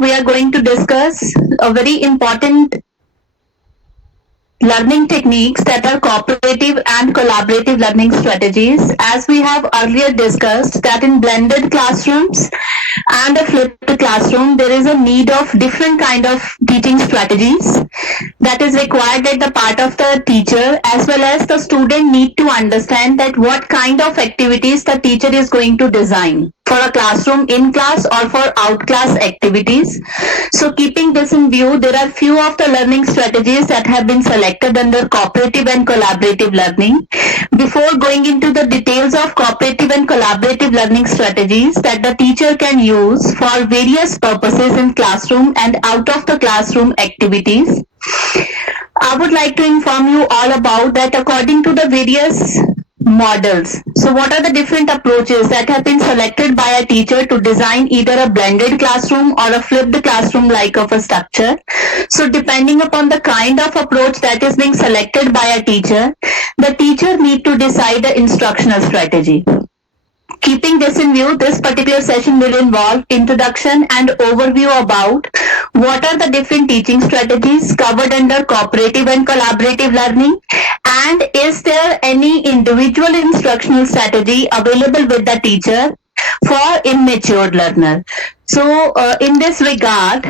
session, we are going to discuss a very important learning techniques that are cooperative and collaborative learning strategies. As we have earlier discussed that in blended classrooms and a flipped classroom, there is a need of different kind of teaching strategies that is required at the part of the teacher, as well as the student need to understand that what kind of activities the teacher is going to design for a classroom, in class or for out class activities. So keeping this in view, there are few of the learning strategies that have been selected under cooperative and collaborative learning. Before going into the details of cooperative and collaborative learning strategies that the teacher can use for various purposes in classroom and out of the classroom activities, I would like to inform you all about that according to the various models. So what are the different approaches that have been selected by a teacher to design either a blended classroom or a flipped classroom like of a structure? So depending upon the kind of approach that is being selected by a teacher, the teacher need to decide the instructional strategy. Keeping this in view, this particular session will involve introduction and overview about what are the different teaching strategies covered under cooperative and collaborative learning, and is there any individual instructional strategy available with the teacher for immature learner. So in this regard,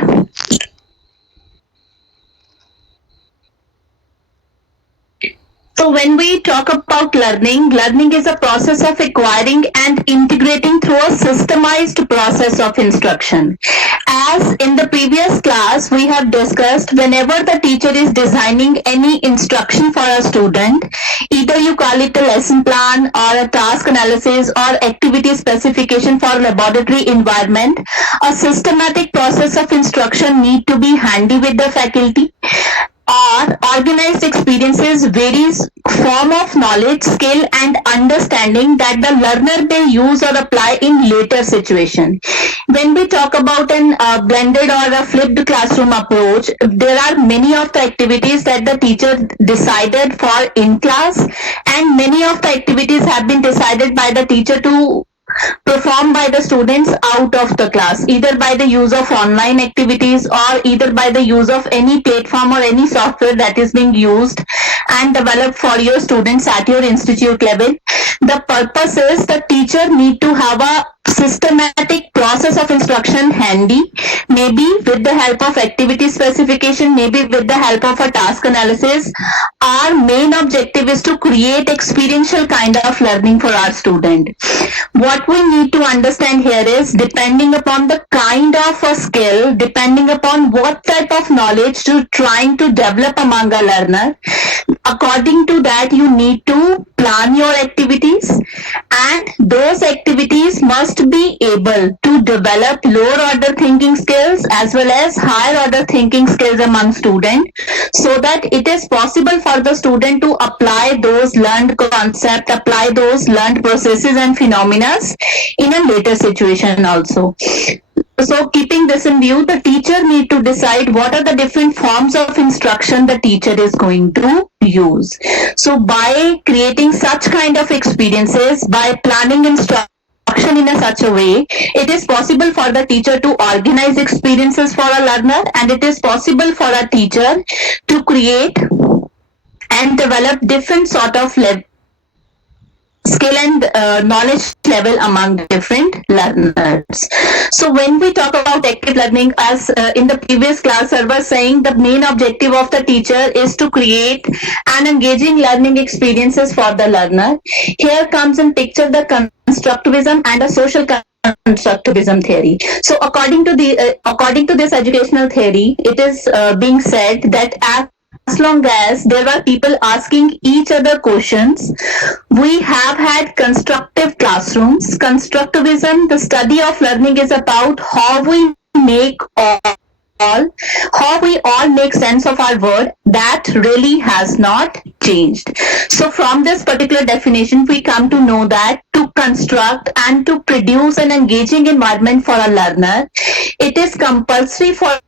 so when we talk about learning, learning is a process of acquiring and integrating through a systemized process of instruction. As in the previous class, we have discussed whenever the teacher is designing any instruction for a student, either you call it a lesson plan or a task analysis or activity specification for laboratory environment, a systematic process of instruction need to be handy with the faculty. Or organized experiences varies form of knowledge, skill and understanding that the learner may use or apply in later situation. When we talk about an blended or a flipped classroom approach, there are many of the activities that the teacher decided for in class, and many of the activities have been decided by the teacher to performed by the students out of the class, either by the use of online activities or either by the use of any platform or any software that is being used and developed for your students at your institute level. The purpose is the teacher need to have a systematic process of instruction handy, maybe with the help of activity specification, maybe with the help of a task analysis. Our main objective is to create experiential kind of learning for our student. What we need to understand here is, depending upon the kind of a skill, depending upon what type of knowledge you're trying to develop among a learner, according to that you need to plan your activities, and those activities must be able to develop lower order thinking skills as well as higher order thinking skills among students, so that it is possible for the student to apply those learned concepts, apply those learned processes and phenomena in a later situation also. So keeping this in view, the teacher need to decide what are the different forms of instruction the teacher is going to use. So by creating such kind of experiences, by planning instruction in a such a way, it is possible for the teacher to organize experiences for a learner, and it is possible for a teacher to create and develop different sort of skill and knowledge level among different learners. So when we talk about active learning, as in the previous class I was saying, the main objective of the teacher is to create an engaging learning experiences for the learner. Here comes in picture the constructivism and a social constructivism theory. So according to this educational theory, it is being said that as long as there were people asking each other questions, we have had constructive classrooms. Constructivism, the study of learning, is about how we all make sense of our world. That really has not changed. So from this particular definition, we come to know that to construct and to produce an engaging environment for a learner, it is compulsory for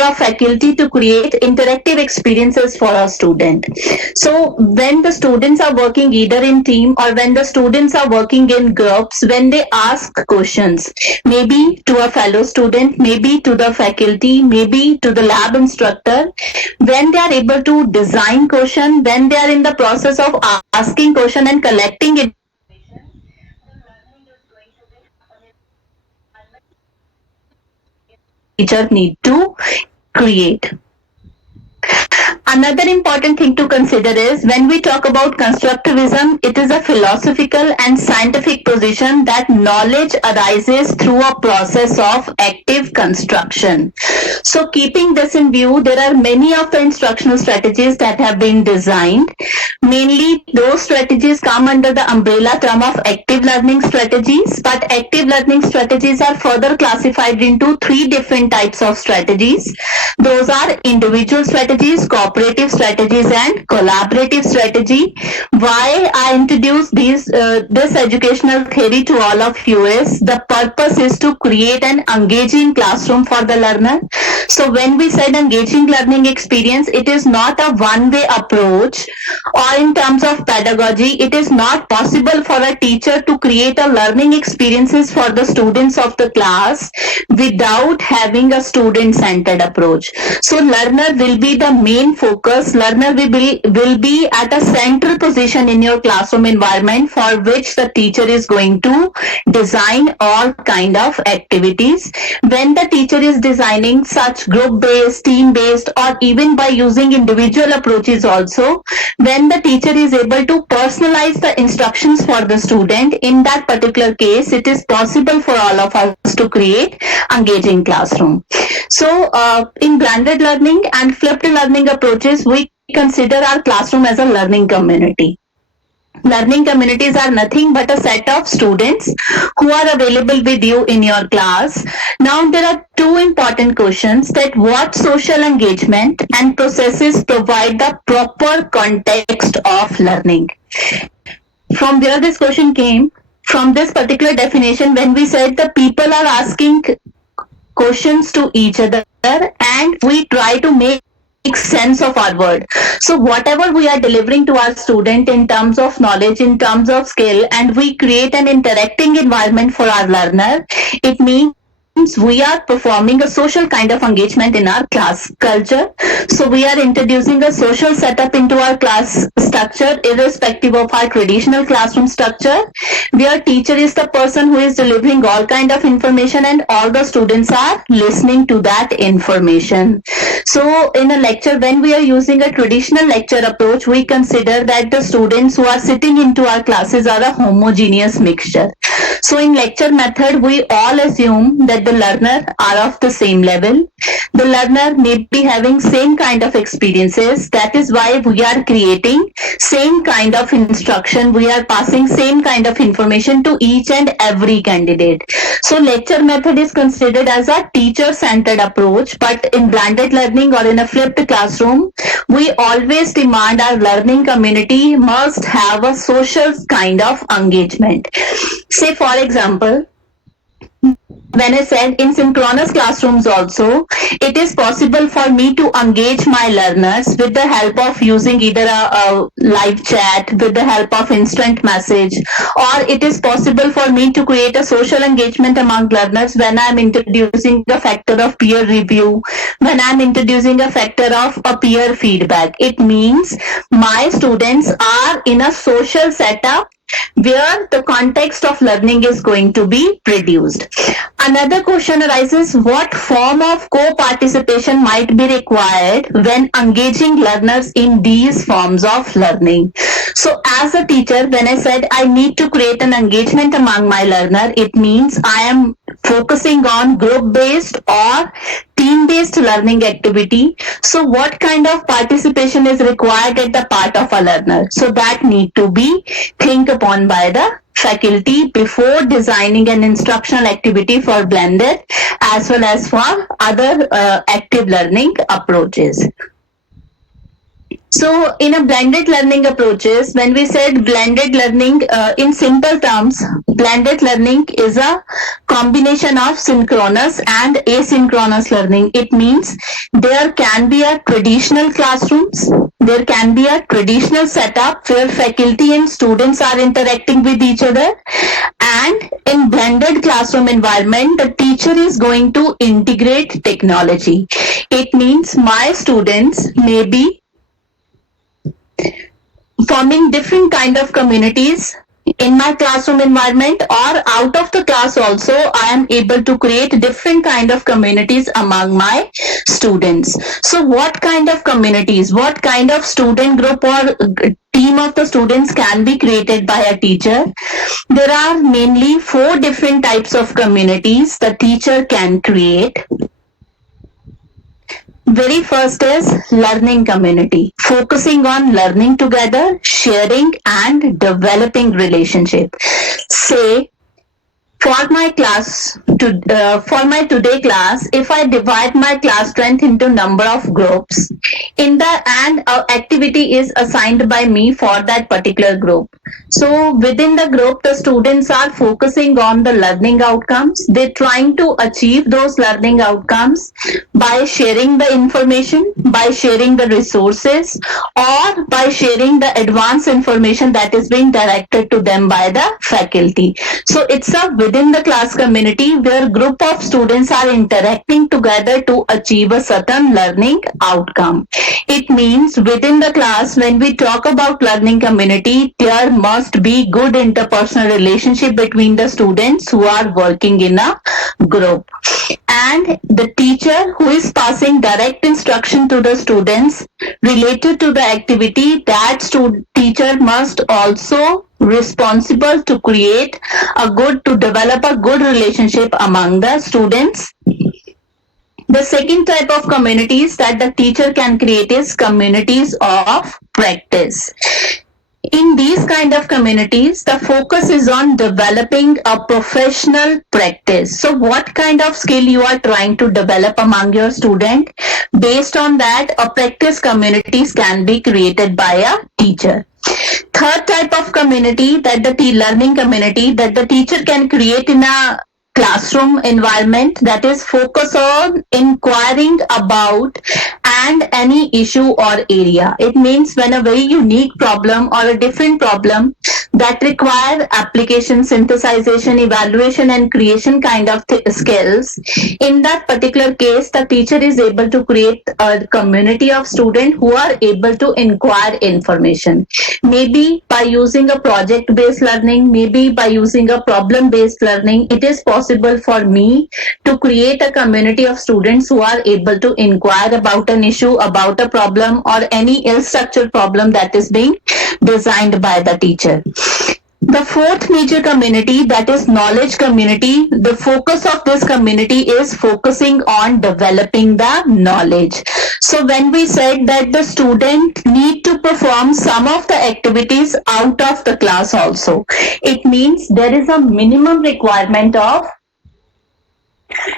of faculty to create interactive experiences for our student. So when the students are working either in team or when the students are working in groups, when they ask questions, maybe to a fellow student, maybe to the faculty, maybe to the lab instructor, when they are able to design question, when they are in the process of asking question and collecting it, teacher need to create. Another important thing to consider is when we talk about constructivism, it is a philosophical and scientific position that knowledge arises through a process of active construction. So keeping this in view, there are many of the instructional strategies that have been designed. Mainly those strategies come under the umbrella term of active learning strategies, but active learning strategies are further classified into three different types of strategies. Those are individual strategies, cooperative strategies, and collaborative strategy. Why I introduce this educational theory to all of you is the purpose is to create an engaging classroom for the learner. So when we said engaging learning experience, it is not a one-way approach, or in terms of pedagogy, it is not possible for a teacher to create a learning experiences for the students of the class without having a student-centered approach. So learner will be the main focus. Learner will be at a central position in your classroom environment, for which the teacher is going to design all kind of activities. When the teacher is designing such group-based, team-based, or even by using individual approaches also, when the teacher is able to personalize the instructions for the student, in that particular case, it is possible for all of us to create engaging classroom. So in blended learning and flipped learning approaches, we consider our classroom as a learning community. Learning communities are nothing but a set of students who are available with you in your class. Now there are two important questions: that what social engagement and processes provide the proper context of learning. From where this question came, from this particular definition, when we said the people are asking questions to each other and we try to make sense of our word. So whatever we are delivering to our student in terms of knowledge, in terms of skill, and we create an interacting environment for our learner, it means we are performing a social kind of engagement in our class culture. So we are introducing a social setup into our class structure, irrespective of our traditional classroom structure, where teacher is the person who is delivering all kind of information and all the students are listening to that information. So in a lecture, when we are using a traditional lecture approach, we consider that the students who are sitting into our classes are a homogeneous mixture. So in lecture method, we all assume that the learner are of the same level. The learner may be having same kind of experiences. That is why we are creating same kind of instruction. We are passing same kind of information to each and every candidate. So lecture method is considered as a teacher-centered approach, but in blended learning or in a flipped classroom, we always demand our learning community must have a social kind of engagement. Say for example, when I said in synchronous classrooms also, it is possible for me to engage my learners with the help of using either a live chat, with the help of instant message, or it is possible for me to create a social engagement among learners when I'm introducing the factor of peer review, when I'm introducing a factor of a peer feedback. It means my students are in a social setup where the context of learning is going to be produced. Another question arises: what form of co-participation might be required when engaging learners in these forms of learning? So as a teacher, when I said I need to create an engagement among my learner, it means I am focusing on group-based or team-based learning activity. So what kind of participation is required at the part of a learner? So that need to be think upon by the faculty before designing an instructional activity for blended as well as for other active learning approaches. So in a blended learning approaches, when we said blended learning, in simple terms, blended learning is a combination of synchronous and asynchronous learning. It means there can be a traditional classrooms, there can be a traditional setup where faculty and students are interacting with each other, and in blended classroom environment the teacher is going to integrate technology. It means my students may be forming different kind of communities in my classroom environment, or out of the class also I am able to create different kind of communities among my students. So what kind of communities, what kind of student group or team of the students can be created by a teacher? There are mainly 4 different types of communities the teacher can create. Very first is learning community, focusing on learning together, sharing and developing relationship. Say, for my class, for my today class, if I divide my class strength into number of groups, in the and activity is assigned by me for that particular group. So within the group, the students are focusing on the learning outcomes. They're trying to achieve those learning outcomes by sharing the information, by sharing the resources, or by sharing the advanced information that is being directed to them by the faculty. So it's a within the class community where group of students are interacting together to achieve a certain learning outcome. It means within the class, when we talk about learning community, there must be good interpersonal relationship between the students who are working in a group. And the teacher who is passing direct instruction to the students related to the activity, that teacher must also responsible to create a good, to develop a good relationship among the students. The second type of communities that the teacher can create is communities of practice. In these kind of communities, the focus is on developing a professional practice. So what kind of skill you are trying to develop among your student? Based on that, a practice communities can be created by a teacher. Third type of community that the learning community that the teacher can create in a classroom environment, that is focus on inquiring about and any issue or area. It means when a very unique problem or a different problem that require application, synthesization, evaluation and creation kind of skills, in that particular case the teacher is able to create a community of students who are able to inquire information, maybe by using a project based learning, maybe by using a problem based learning. It is possible for me to create a community of students who are able to inquire about an issue, about a problem or any ill structured problem that is being designed by the teacher. The fourth major community, that is knowledge community, the focus of this community is focusing on developing the knowledge. So when we said that the student need to perform some of the activities out of the class also, it means there is a minimum requirement of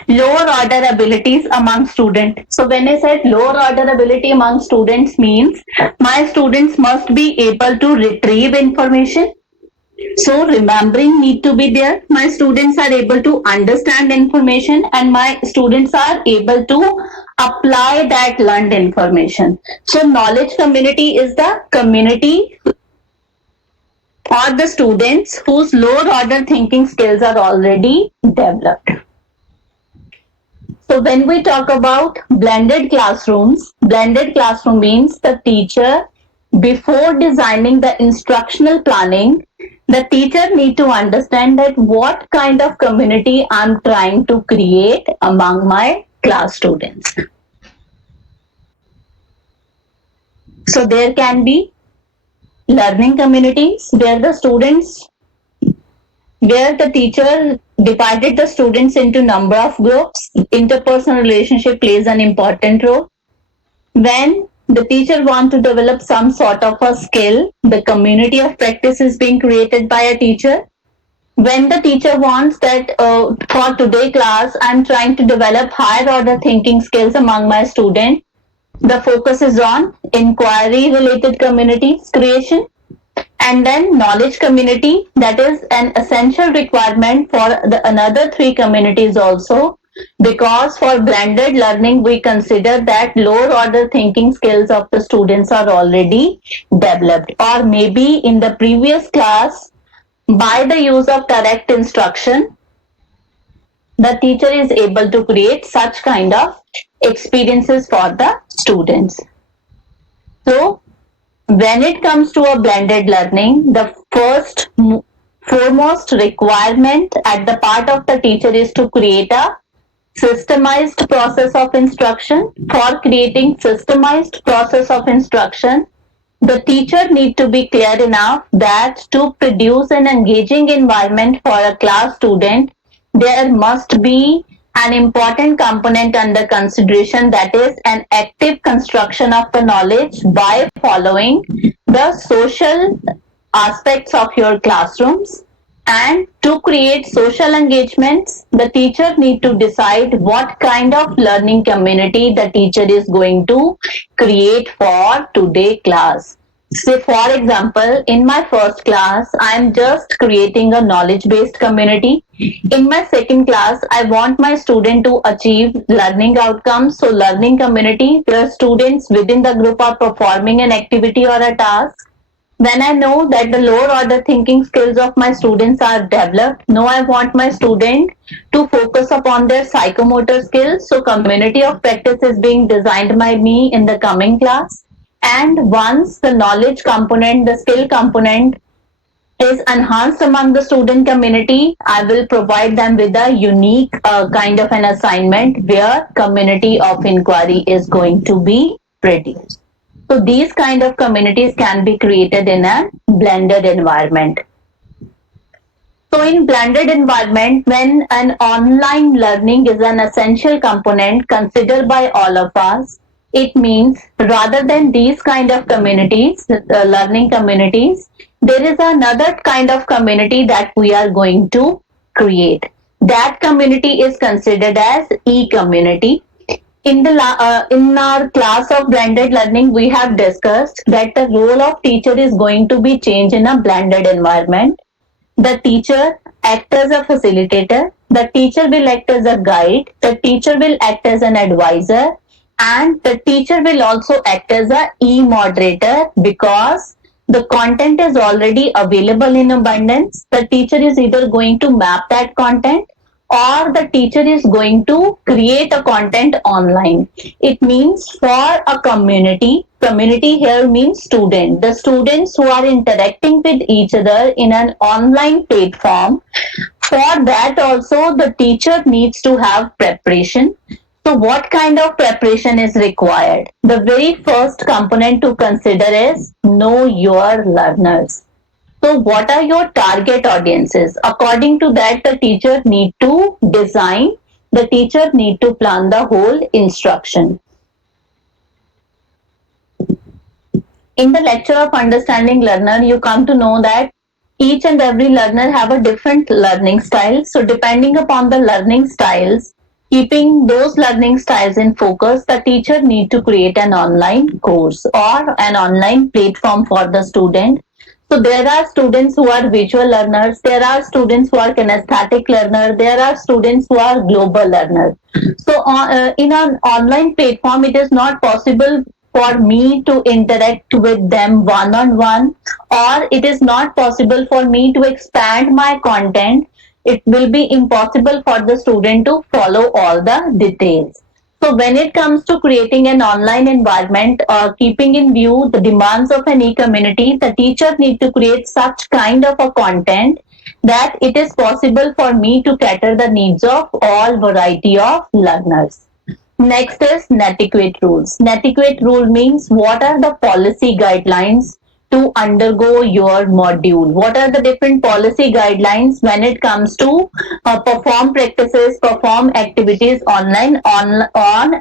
lower order abilities among students. So when I said lower order ability among students means my students must be able to retrieve information. So remembering need to be there. My students are able to understand information and my students are able to apply that learned information. So knowledge community is the community or the students whose lower order thinking skills are already developed. So when we talk about blended classrooms, blended classroom means the teacher, before designing the instructional planning, the teacher need to understand that what kind of community I'm trying to create among my class students. So there can be learning communities where the students, where the teacher divided the students into number of groups. Interpersonal relationship plays an important role. When the teacher wants to develop some sort of a skill, the community of practice is being created by a teacher. When the teacher wants that for today class, I'm trying to develop higher order thinking skills among my students, the focus is on inquiry related communities creation. And then knowledge community, that is an essential requirement for the another 3 communities also. because for blended learning, we consider that lower order thinking skills of the students are already developed, or maybe in the previous class, by the use of correct instruction, the teacher is able to create such kind of experiences for the students. So, when it comes to a blended learning, the foremost requirement at the part of the teacher is to create a systemized process of instruction. For creating systemized process of instruction, the teacher need to be clear enough that to produce an engaging environment for a class student, there must be an important component under consideration, that is an active construction of the knowledge by following the social aspects of your classrooms. And to create social engagements, the teacher need to decide what kind of learning community the teacher is going to create for today class. Say for example, in my first class, I am just creating a knowledge based community. In my second class, I want my student to achieve learning outcomes. So learning community where students within the group are performing an activity or a task. When I know that the lower order thinking skills of my students are developed, now I want my student to focus upon their psychomotor skills. So community of practice is being designed by me in the coming class. And once the knowledge component, the skill component is enhanced among the student community, I will provide them with a unique kind of an assignment where community of inquiry is going to be produced. So these kind of communities can be created in a blended environment. So in blended environment, when an online learning is an essential component considered by all of us, it means rather than these kind of communities, learning communities, there is another kind of community that we are going to create. That community is considered as e-community. In our class of blended learning, we have discussed that the role of teacher is going to be changed in a blended environment. The teacher act as a facilitator, the teacher will act as a guide, the teacher will act as an advisor, and the teacher will also act as a e-moderator, because the content is already available in abundance. The teacher is either going to map that content, or the teacher is going to create a content online. It means for a community here means student. The students who are interacting with each other in an online platform, for that also the teacher needs to have preparation. So what kind of preparation is required? The very first component to consider is know your learners. So what are your target audiences? According to that, the teacher need to design, the teacher need to plan the whole instruction. In the lecture of understanding learner, you come to know that each and every learner have a different learning style. So depending upon the learning styles, keeping those learning styles in focus, the teacher need to create an online course or an online platform for the student. So there are students who are visual learners, there are students who are kinesthetic learners, there are students who are global learners. So in an online platform, it is not possible for me to interact with them one on one, or it is not possible for me to expand my content. It will be impossible for the student to follow all the details. So when it comes to creating an online environment, keeping in view the demands of an e-community, the teacher need to create such kind of a content that it is possible for me to cater the needs of all variety of learners. Next is netiquette rules. Netiquette rule means what are the policy guidelines to undergo your module? What are the different policy guidelines when it comes to perform practices, perform activities on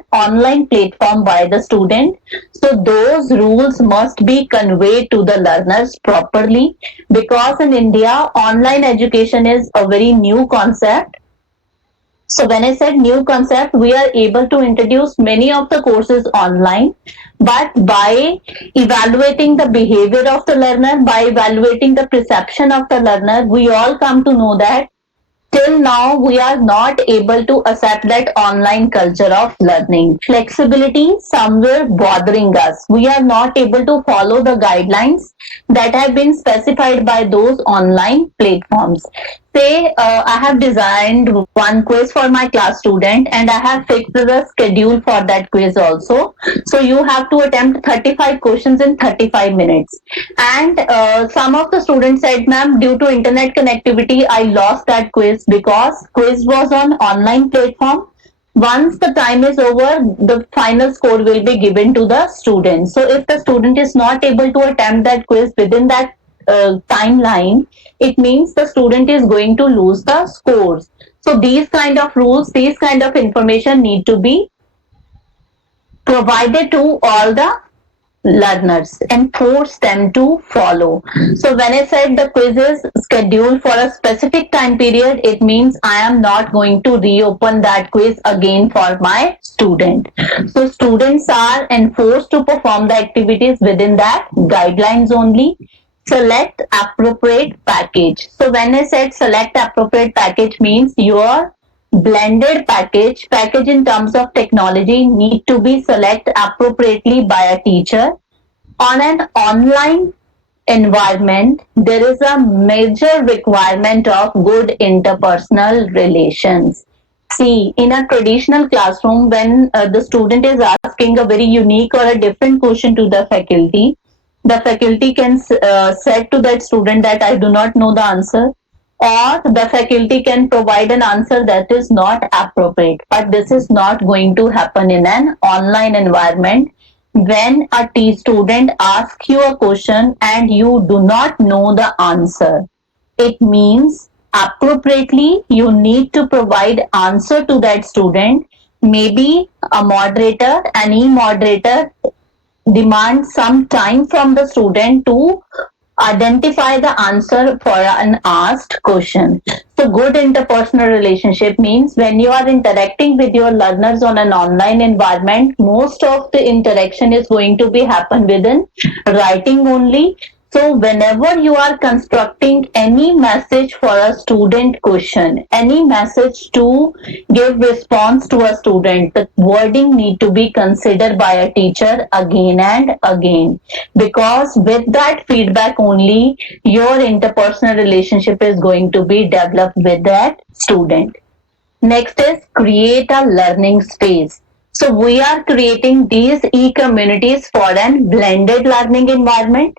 online platform by the student? So those rules must be conveyed to the learners properly, because in India, online education is a very new concept. So when I said new concept, we are able to introduce many of the courses online, but by evaluating the behavior of the learner, by evaluating the perception of the learner, we all come to know that Till now, we are not able to accept that online culture of learning. Flexibility somewhere bothering us. We are not able to follow the guidelines that have been specified by those online platforms. Say, I have designed one quiz for my class student and I have fixed the schedule for that quiz also. So you have to attempt 35 questions in 35 minutes. And some of the students said, ma'am, due to internet connectivity, I lost that quiz because quiz was on online platform. Once the time is over, the final score will be given to the student. So if the student is not able to attempt that quiz within that timeline, it means the student is going to lose the scores. So these kind of rules, these kind of information need to be provided to all the learners and force them to follow. So when I said the quiz is scheduled for a specific time period, it means I am not going to reopen that quiz again for my student. So students are enforced to perform the activities within that guidelines only. Select appropriate package. So when I said select appropriate package means your blended package in terms of technology need to be selected appropriately by a teacher. On an online environment, there is a major requirement of good interpersonal relations. See, in a traditional classroom, when the student is asking a very unique or a different question to the faculty can said to that student that I do not know the answer, or the faculty can provide an answer that is not appropriate. But this is not going to happen in an online environment. When a student asks you a question and you do not know the answer, it means appropriately you need to provide answer to that student. Maybe a moderator, any moderator demand some time from the student to identify the answer for an asked question. So good interpersonal relationship means when you are interacting with your learners on an online environment, most of the interaction is going to be happen within writing only. So whenever you are constructing any message for a student question, any message to give response to a student, the wording need to be considered by a teacher again and again. Because with that feedback only, your interpersonal relationship is going to be developed with that student. Next is create a learning space. So we are creating these e-communities for an blended learning environment.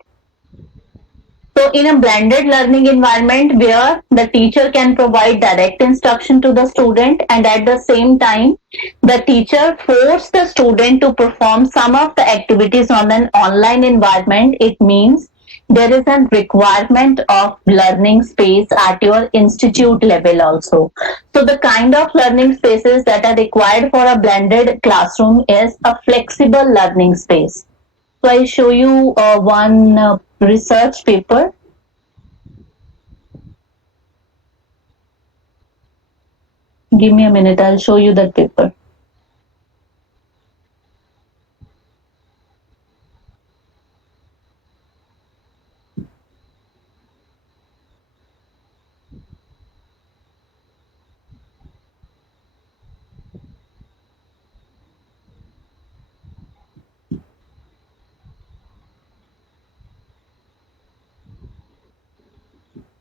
So in a blended learning environment where the teacher can provide direct instruction to the student and at the same time the teacher force the student to perform some of the activities on an online environment, it means there is a requirement of learning space at your institute level also. So the kind of learning spaces that are required for a blended classroom is a flexible learning space. So I show you one research paper. Give me a minute, I'll show you that paper.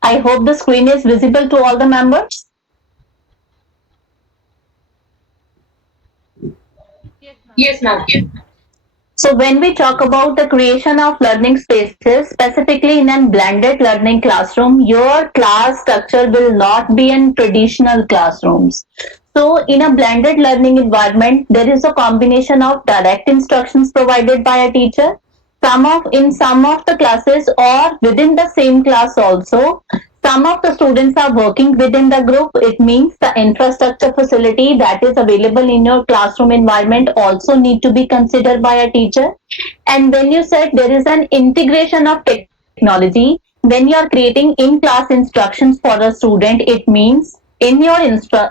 I hope the screen is visible to all the members. Yes, ma'am. So when we talk about the creation of learning spaces, specifically in a blended learning classroom, your class structure will not be in traditional classrooms. So in a blended learning environment, there is a combination of direct instructions provided by a teacher. Some of the classes or within the same class also, some of the students are working within the group. It means the infrastructure facility that is available in your classroom environment also need to be considered by a teacher. And when you said there is an integration of technology, when you are creating in-class instructions for a student, it means in your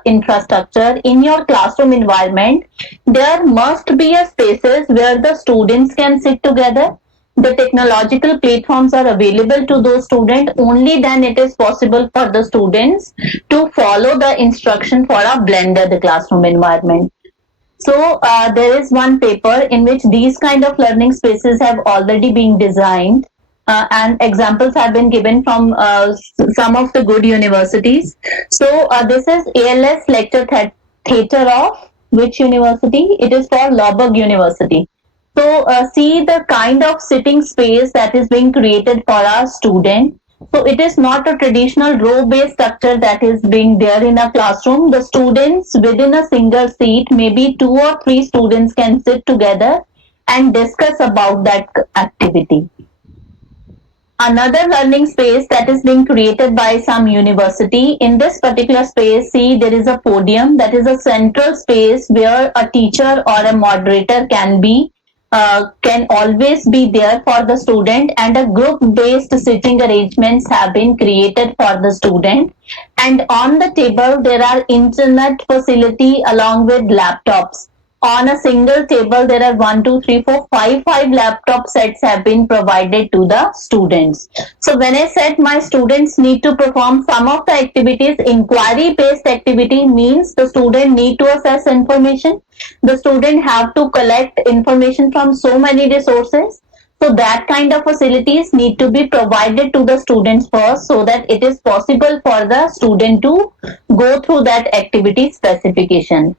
infrastructure, in your classroom environment, there must be a spaces where the students can sit together. the technological platforms are available to those students, only then it is possible for the students to follow the instruction for a blended classroom environment. So there is one paper in which these kind of learning spaces have already been designed, and examples have been given from some of the good universities. So this is ALS Lecture Theatre of which university? It is for Lauberg University. So see the kind of sitting space that is being created for our student. So it is not a traditional row-based structure that is being there in a classroom. The students within a single seat, maybe 2 or 3 students can sit together and discuss about that activity. Another learning space that is being created by some university. In this particular space, see there is a podium, that is a central space where a teacher or a moderator can always be there for the student, and a group based sitting arrangements have been created for the student, and on the table there are internet facility along with laptops. On a single table there are 1 2 3 4 5 laptop sets have been provided to the students. So when I said my students need to perform some of the activities, inquiry based activity means the student need to assess information, the student have to collect information from so many resources. So that kind of facilities need to be provided to the students first, so that it is possible for the student to go through that activity specification.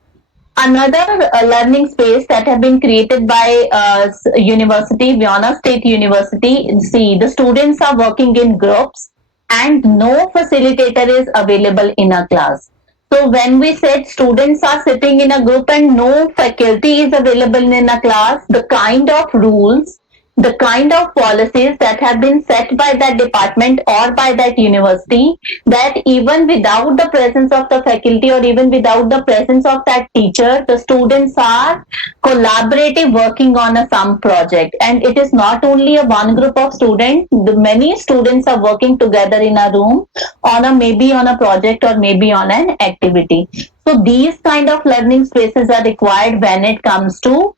Another learning space that have been created by university, Vienna State University. See, the students are working in groups and no facilitator is available in a class. So when we said students are sitting in a group and no faculty is available in a class, the kind of rules, the kind of policies that have been set by that department or by that university, that even without the presence of the faculty or even without the presence of that teacher, the students are collaborative working on some project, and it is not only a one group of students, the many students are working together in a room on a maybe on a project or maybe on an activity. So these kind of learning spaces are required when it comes to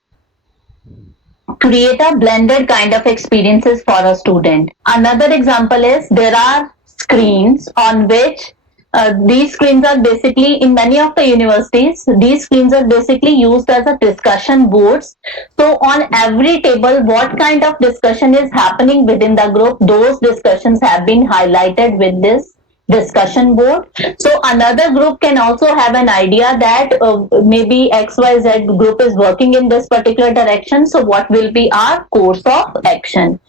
create a blended kind of experiences for a student. Another example is there are screens on which these screens are basically in many of the universities, these screens are basically used as a discussion boards. So on every table, what kind of discussion is happening within the group, those discussions have been highlighted with this discussion board. So another group can also have an idea that maybe XYZ group is working in this particular direction. So what will be our course of action?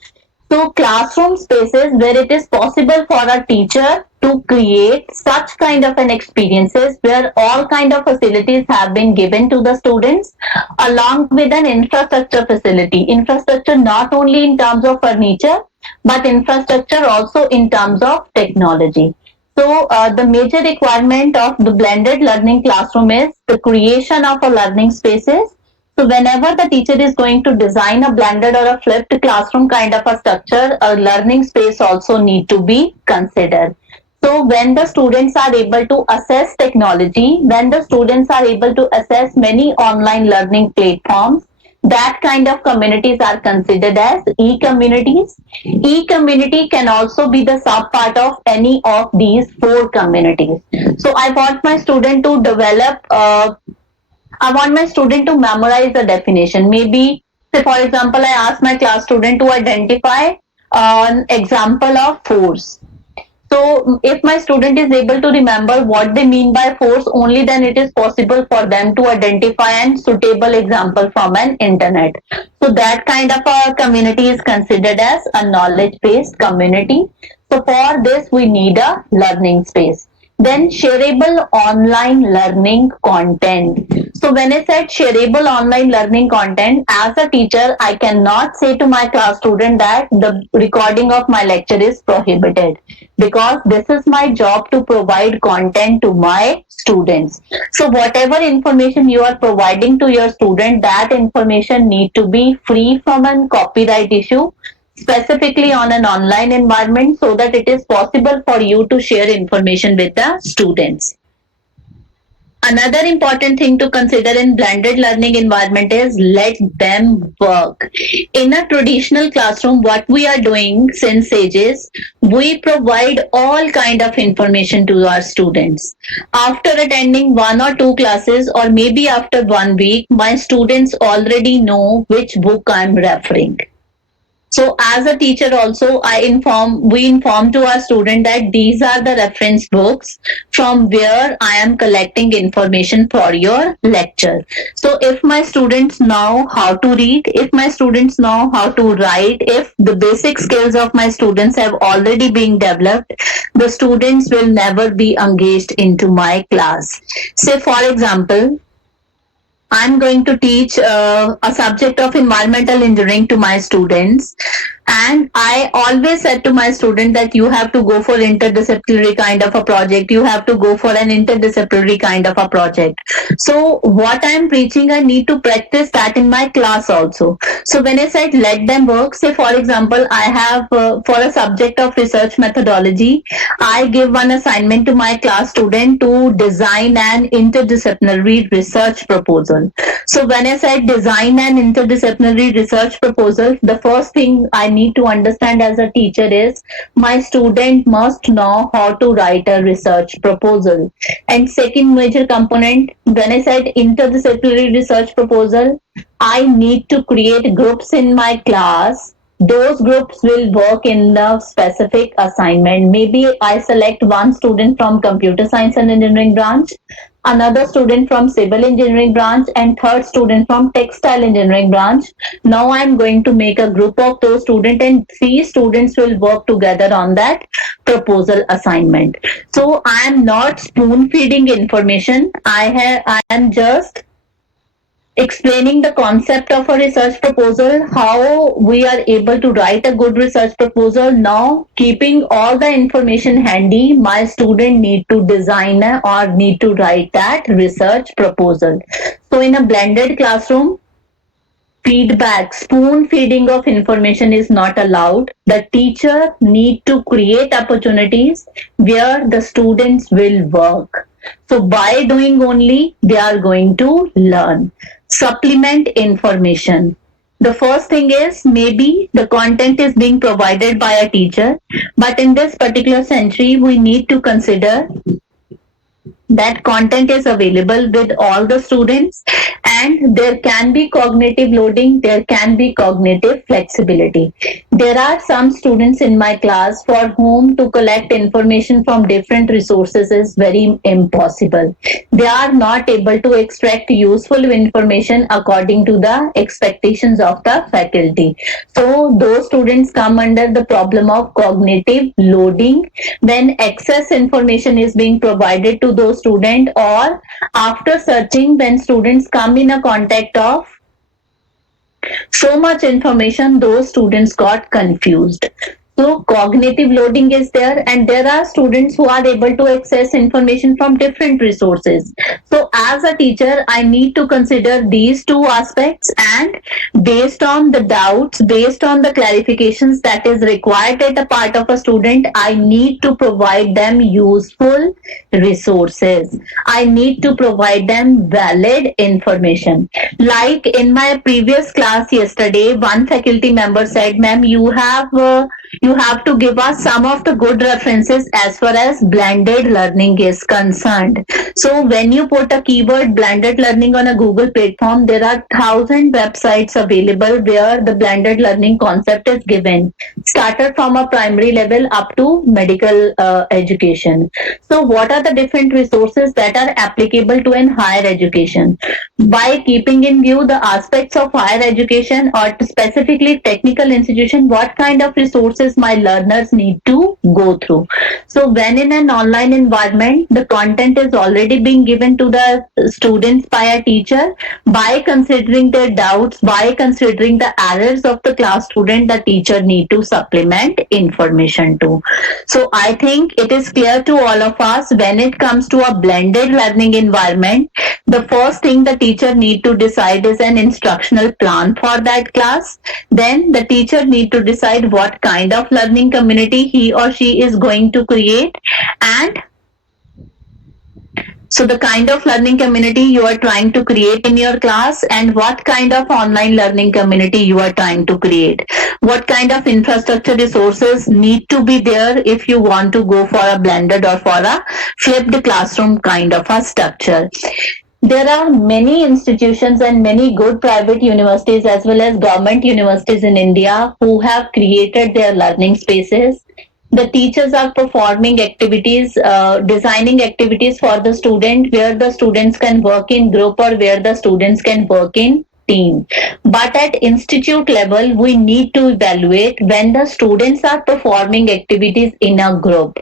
So classroom spaces where it is possible for a teacher to create such kind of an experiences where all kind of facilities have been given to the students, along with an infrastructure facility. Infrastructure not only in terms of furniture, but infrastructure also in terms of technology. So the major requirement of the blended learning classroom is the creation of a learning spaces. So whenever the teacher is going to design a blended or a flipped classroom kind of a structure, a learning space also need to be considered. So when the students are able to assess technology, when the students are able to assess many online learning platforms, that kind of communities are considered as e-communities. E-community can also be the sub part of any of these 4 communities. So I want my student to develop I want my student to memorize the definition. Maybe, say for example, I ask my class student to identify an example of force. So if my student is able to remember what they mean by force, only then it is possible for them to identify an suitable example from an internet. So that kind of a community is considered as a knowledge-based community. So for this, we need a learning space. Then shareable online learning content. So when I said shareable online learning content, as a teacher, I cannot say to my class student that the recording of my lecture is prohibited, because this is my job to provide content to my students. So whatever information you are providing to your student, that information need to be free from a copyright issue, specifically on an online environment, so that it is possible for you to share information with the students. Another important thing to consider in blended learning environment is let them work. In a traditional classroom, what we are doing since ages, we provide all kind of information to our students. After attending one or two classes or maybe after 1 week, my students already know which book I'm referring. So as a teacher also, we inform to our student that these are the reference books from where I am collecting information for your lecture. So if my students know how to read, if my students know how to write, if the basic skills of my students have already been developed, the students will never be engaged into my class. Say for example, I'm going to teach a subject of environmental engineering to my students. And I always said to my student that you have to go for interdisciplinary kind of a project. You have to go for an interdisciplinary kind of a project. So what I'm preaching, I need to practice that in my class also. So when I said let them work, say for example, I have for a subject of research methodology, I give one assignment to my class student to design an interdisciplinary research proposal. So when I said design an interdisciplinary research proposal, the first thing I need to understand as a teacher is my student must know how to write a research proposal. And second major component, when I said interdisciplinary research proposal, I need to create groups in my class. Those groups will work in the specific assignment. Maybe I select one student from computer science and engineering branch, another student from civil engineering branch, and third student from textile engineering branch. Now I'm going to make a group of those students, and three students will work together on that proposal assignment. So I am not spoon feeding information. I am just explaining the concept of a research proposal, how we are able to write a good research proposal. Now, keeping all the information handy, my student need to design or need to write that research proposal. So in a blended classroom, feedback, spoon feeding of information is not allowed. The teacher need to create opportunities where the students will work. So by doing only, they are going to learn. Supplement information. The first thing is maybe the content is being provided by a teacher, but in this particular century, we need to consider that content is available with all the students, and there can be cognitive loading, there can be cognitive flexibility. There are some students in my class for whom to collect information from different resources is very impossible. They are not able to extract useful information according to the expectations of the faculty. So those students come under the problem of cognitive loading when excess information is being provided to those students, or after searching when students come in a contact of so much information, those students got confused. So cognitive loading is there, and there are students who are able to access information from different resources. So as a teacher, I need to consider these two aspects, and based on the doubts, based on the clarifications that is required at a part of a student, I need to provide them useful resources. I need to provide them valid information. Like in my previous class yesterday, one faculty member said, "Ma'am, you have to give us some of the good references as far as blended learning is concerned." So when you put a keyword blended learning on a Google platform, there are 1,000 websites available where the blended learning concept is given, started from a primary level up to medical education. So what are the different resources that are applicable to an higher education? By keeping in view the aspects of higher education, or specifically technical institution, what kind of resources my learners need to go through. So when in an online environment, the content is already being given to the students by a teacher. By considering their doubts, by considering the errors of the class student, the teacher need to supplement information too. So I think it is clear to all of us, when it comes to a blended learning environment, the first thing the teacher need to decide is an instructional plan for that class. Then the teacher need to decide what kind of learning community he or she is going to create, and So the kind of learning community you are trying to create in your class, and what kind of online learning community you are trying to create. What kind of infrastructure resources need to be there if you want to go for a blended or for a flipped classroom kind of a structure. There are many institutions and many good private universities as well as government universities in India who have created their learning spaces. The teachers are performing activities, designing activities for the student where the students can work in group or where the students can work in team. But at institute level, we need to evaluate when the students are performing activities in a group.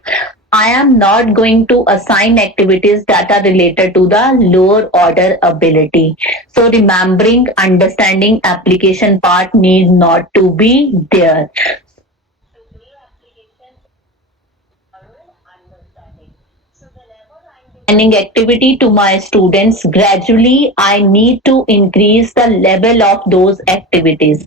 I am not going to assign activities that are related to the lower order ability. So remembering, understanding, application part need not to be there. Assigning activity to my students, gradually I need to increase the level of those activities.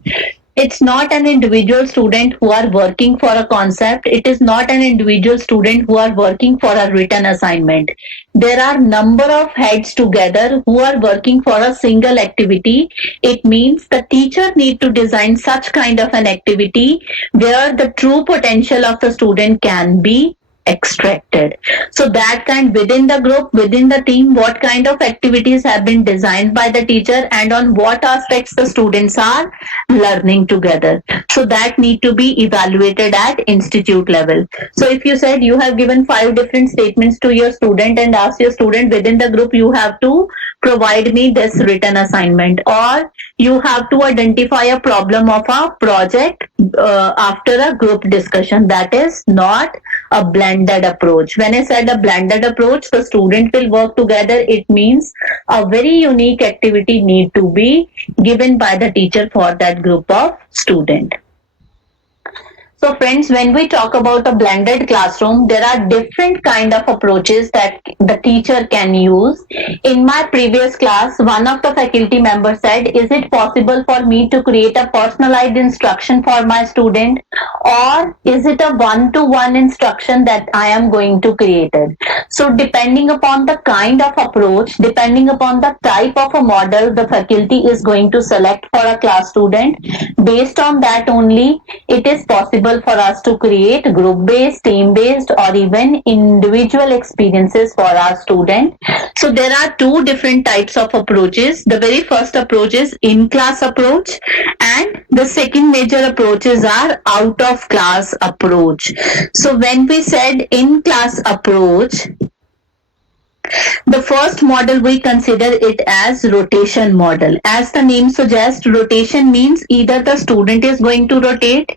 It's not an individual student who are working for a concept. It is not an individual student who are working for a written assignment. There are number of heads together who are working for a single activity. It means the teacher need to design such kind of an activity where the true potential of the student can be extracted. So that kind, within the group, within the team, what kind of activities have been designed by the teacher and on what aspects the students are learning together. So that need to be evaluated at institute level. So if you said you have given 5 different statements to your student and asked your student within the group, you have to provide me this written assignment, or you have to identify a problem of a project after a group discussion. That is not a blended approach. When I said a blended approach, the student will work together. It means a very unique activity need to be given by the teacher for that group of student. So friends, when we talk about a blended classroom, there are different kind of approaches that the teacher can use. In my previous class, one of the faculty members said, is it possible for me to create a personalized instruction for my student, or is it a one-to-one instruction that I am going to create it? So depending upon the kind of approach, depending upon the type of a model the faculty is going to select for a class student, based on that only it is possible for us to create group-based, team-based, or even individual experiences for our student. So there are two different types of approaches. The very first approach is in-class approach, and the second major approaches are out-of-class approach. So when we said in-class approach, the first model we consider it as rotation model. As the name suggests, rotation means either the student is going to rotate,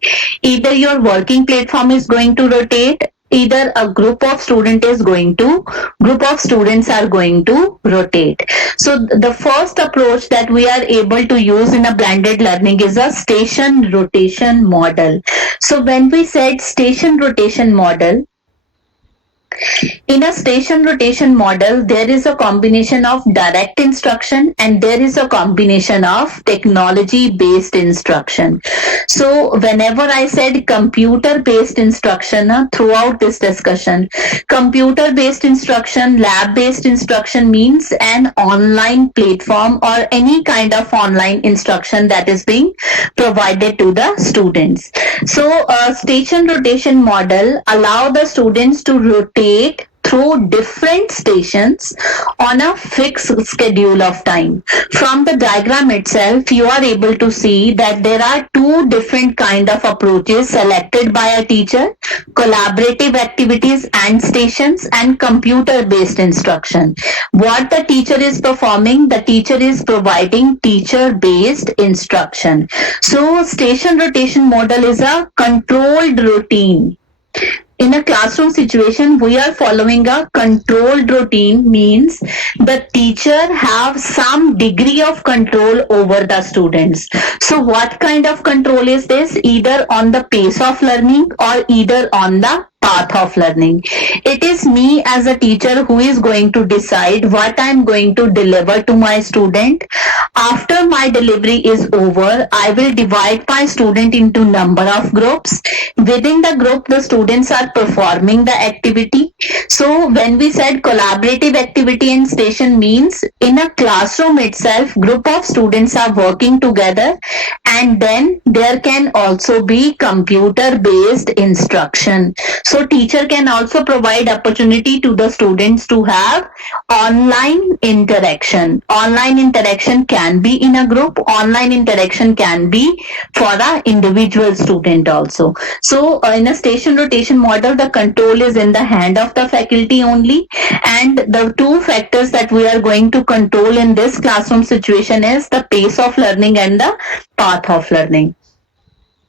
either your working platform is going to rotate, either a group of students are going to rotate. So the first approach that we are able to use in a blended learning is a station rotation model. So when we said station rotation model, in a station rotation model, there is a combination of direct instruction and there is a combination of technology based instruction. So whenever I said computer based instruction throughout this discussion, computer based instruction, lab based instruction means an online platform or any kind of online instruction that is being provided to the students. So a station rotation model allow the students to rotate through different stations on a fixed schedule of time. From the diagram itself, you are able to see that there are two different kind of approaches selected by a teacher: collaborative activities and stations, and computer based instruction. What the teacher is performing, the teacher is providing teacher based instruction. So station rotation model is a controlled routine. In a classroom situation, we are following a controlled routine, means the teacher have some degree of control over the students. So what kind of control is this? Either on the pace of learning or either on the path of learning. It is me as a teacher who is going to decide what I am going to deliver to my student. After my delivery is over, I will divide my student into number of groups. Within the group, the students are performing the activity. So when we said collaborative activity in station means in a classroom itself, group of students are working together, and then there can also be computer based instruction. So teacher can also provide opportunity to the students to have online interaction. Online interaction can be in a group, online interaction can be for the individual student also. So in a station rotation model, the control is in the hand of the faculty only, and the two factors that we are going to control in this classroom situation is the pace of learning and the path of learning.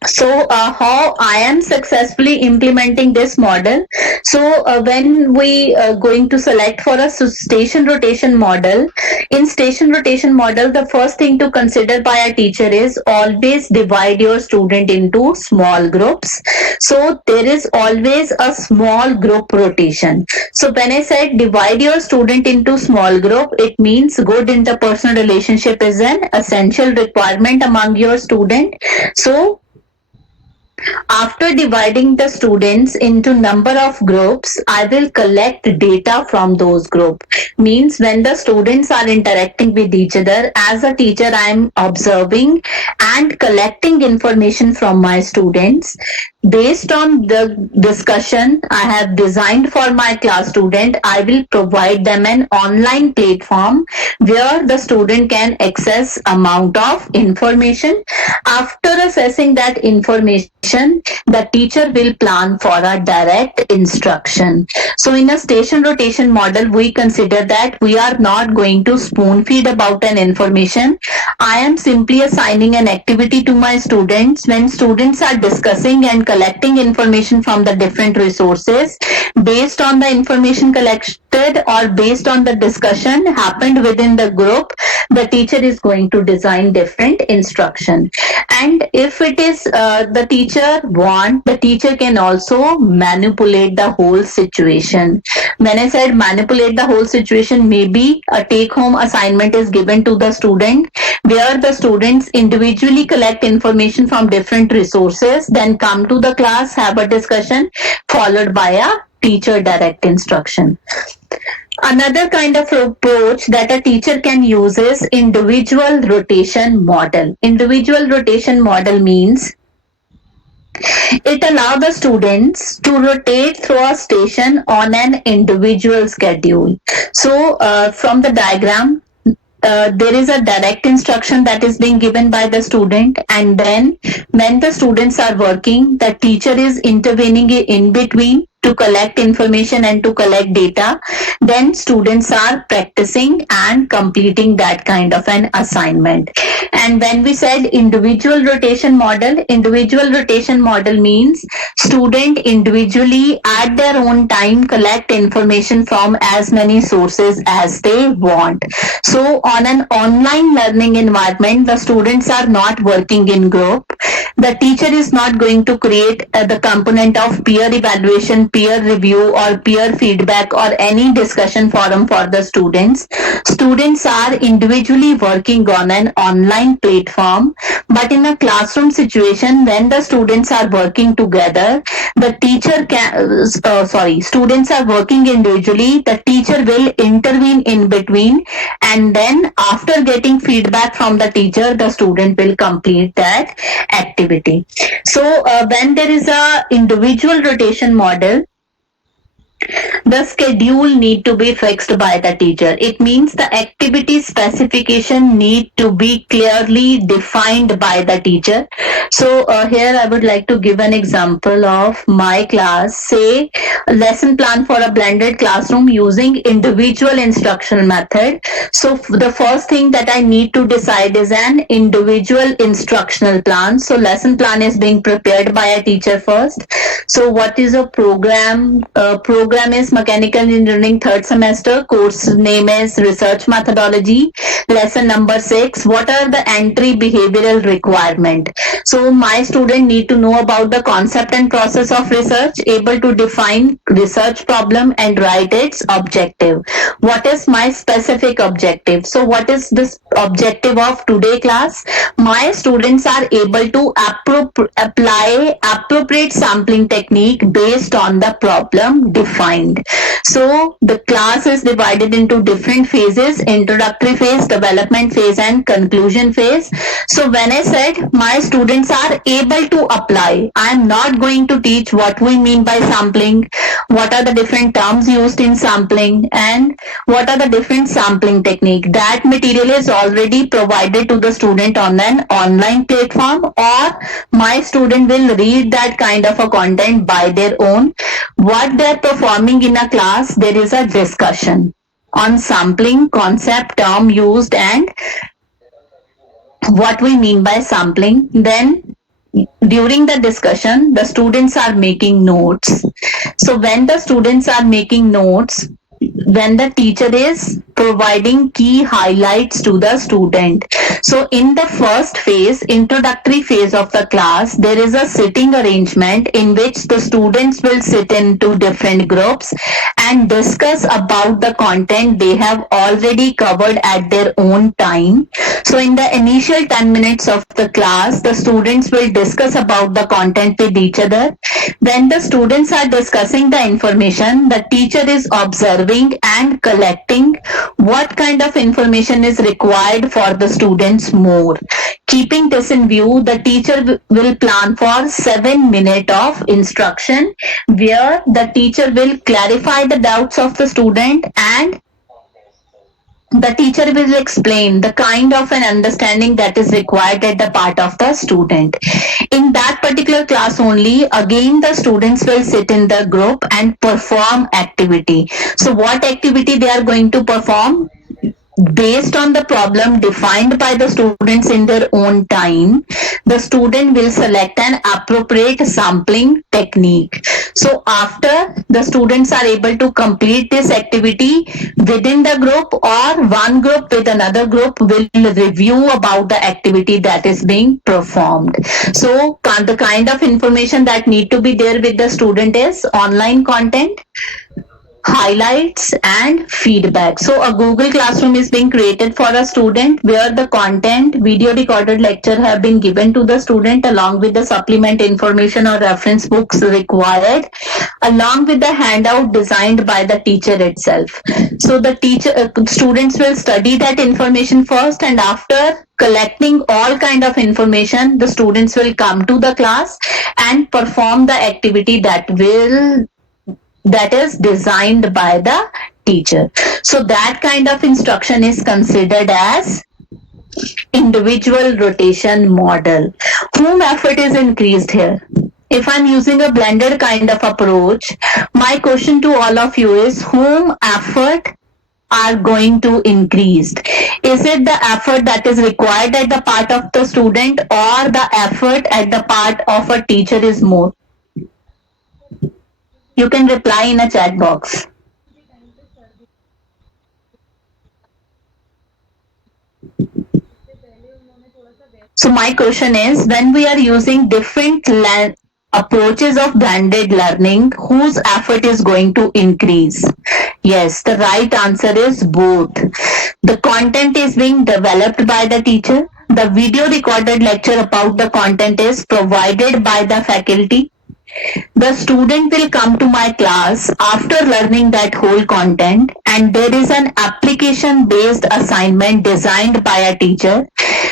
So how I am successfully implementing this model? So when we going to select for a station rotation model, in station rotation model, the first thing to consider by a teacher is always divide your student into small groups. So there is always a small group rotation. So when I said divide your student into small group, it means good interpersonal relationship is an essential requirement among your student. So after dividing the students into number of groups, I will collect data from those groups. Means when the students are interacting with each other, as a teacher, I am observing and collecting information from my students. Based on the discussion I have designed for my class student, I will provide them an online platform where the student can access amount of information. After assessing that information, the teacher will plan for a direct instruction. So in a station rotation model, we consider that we are not going to spoon feed about an information. I am simply assigning an activity to my students. When students are discussing and collecting information from the different resources, based on the information collected or based on the discussion happened within the group, the teacher is going to design different instruction. And if it is the teacher want, the teacher can also manipulate the whole situation. When I said manipulate the whole situation, maybe a take home assignment is given to the student where the students individually collect information from different resources, then come to the class, have a discussion, followed by a teacher direct instruction. Another kind of approach that a teacher can use is individual rotation model. Individual rotation model means it allows the students to rotate through a station on an individual schedule. So from the diagram, there is a direct instruction that is being given by the student, and then when the students are working, the teacher is intervening in between to collect information and to collect data. Then students are practicing and completing that kind of an assignment. And when we said individual rotation model means student individually at their own time collect information from as many sources as they want. So on an online learning environment, the students are not working in group. The teacher is not going to create the component of peer evaluation, peer review, or peer feedback, or any discussion forum for the students. Students are individually working on an online platform, but in a classroom situation, when the students are working together, the teacher can, students are working individually, the teacher will intervene in between, and then after getting feedback from the teacher, the student will complete that activity. So when there is a individual rotation model, the schedule need to be fixed by the teacher. It means the activity specification need to be clearly defined by the teacher. So here I would like to give an example of my class. Say a lesson plan for a blended classroom using individual instructional method. So the first thing that I need to decide is an individual instructional plan. So lesson plan is being prepared by a teacher first. So what is a program? Program is Mechanical Engineering third semester. Course name is Research Methodology. Lesson number 6. What are the entry behavioral requirement? So my student need to know about the concept and process of research, able to define research problem and write its objective. What is my specific objective? So what is this objective of today class? My students are able to apply appropriate sampling technique based on the problem defined. So the class is divided into different phases: introductory phase, development phase, and conclusion phase. So when I said my students are able to apply, I am not going to teach what we mean by sampling, what are the different terms used in sampling, and what are the different sampling technique. That material is already provided to the student on an online platform, or my student will read that kind of a content by their own. What they're performing in a class, there is a discussion on sampling, concept, term used, and what we mean by sampling. Then during the discussion, the students are making notes. So when the students are making notes, when the teacher is providing key highlights to the student. So in the first phase, introductory phase of the class, there is a sitting arrangement in which the students will sit into different groups and discuss about the content they have already covered at their own time. So in the initial 10 minutes of the class, the students will discuss about the content with each other. When the students are discussing the information, the teacher is observing and collecting what kind of information is required for the students more. Keeping this in view, the teacher will plan for 7 minutes of instruction where the teacher will clarify the doubts of the student, and the teacher will explain the kind of an understanding that is required at the part of the student. In that particular class only, again the students will sit in the group and perform activity. So what activity they are going to perform? Based on the problem defined by the students in their own time, the student will select an appropriate sampling technique. So after the students are able to complete this activity within the group, or one group with another group will review about the activity that is being performed. So the kind of information that need to be there with the student is online content, highlights, and feedback. So a Google Classroom is being created for a student where the content, video recorded lecture have been given to the student along with the supplement information or reference books required, along with the handout designed by the teacher itself. So the students will study that information first, and after collecting all kind of information, the students will come to the class and perform the activity that is designed by the teacher. So that kind of instruction is considered as individual rotation model. Whom effort is increased here? If I'm using a blended kind of approach, my question to all of you is whom effort are going to increase? Is it the effort that is required at the part of the student, or the effort at the part of a teacher is more? You can reply in a chat box. So my question is, when we are using different approaches of blended learning, whose effort is going to increase? Yes, the right answer is both. The content is being developed by the teacher. The video recorded lecture about the content is provided by the faculty. The student will come to my class after learning that whole content, and there is an application based assignment designed by a teacher.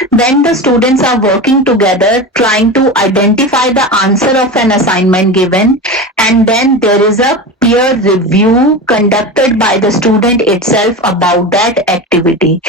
When the students are working together trying to identify the answer of an assignment given, and then there is a peer review conducted by the student itself about that activity.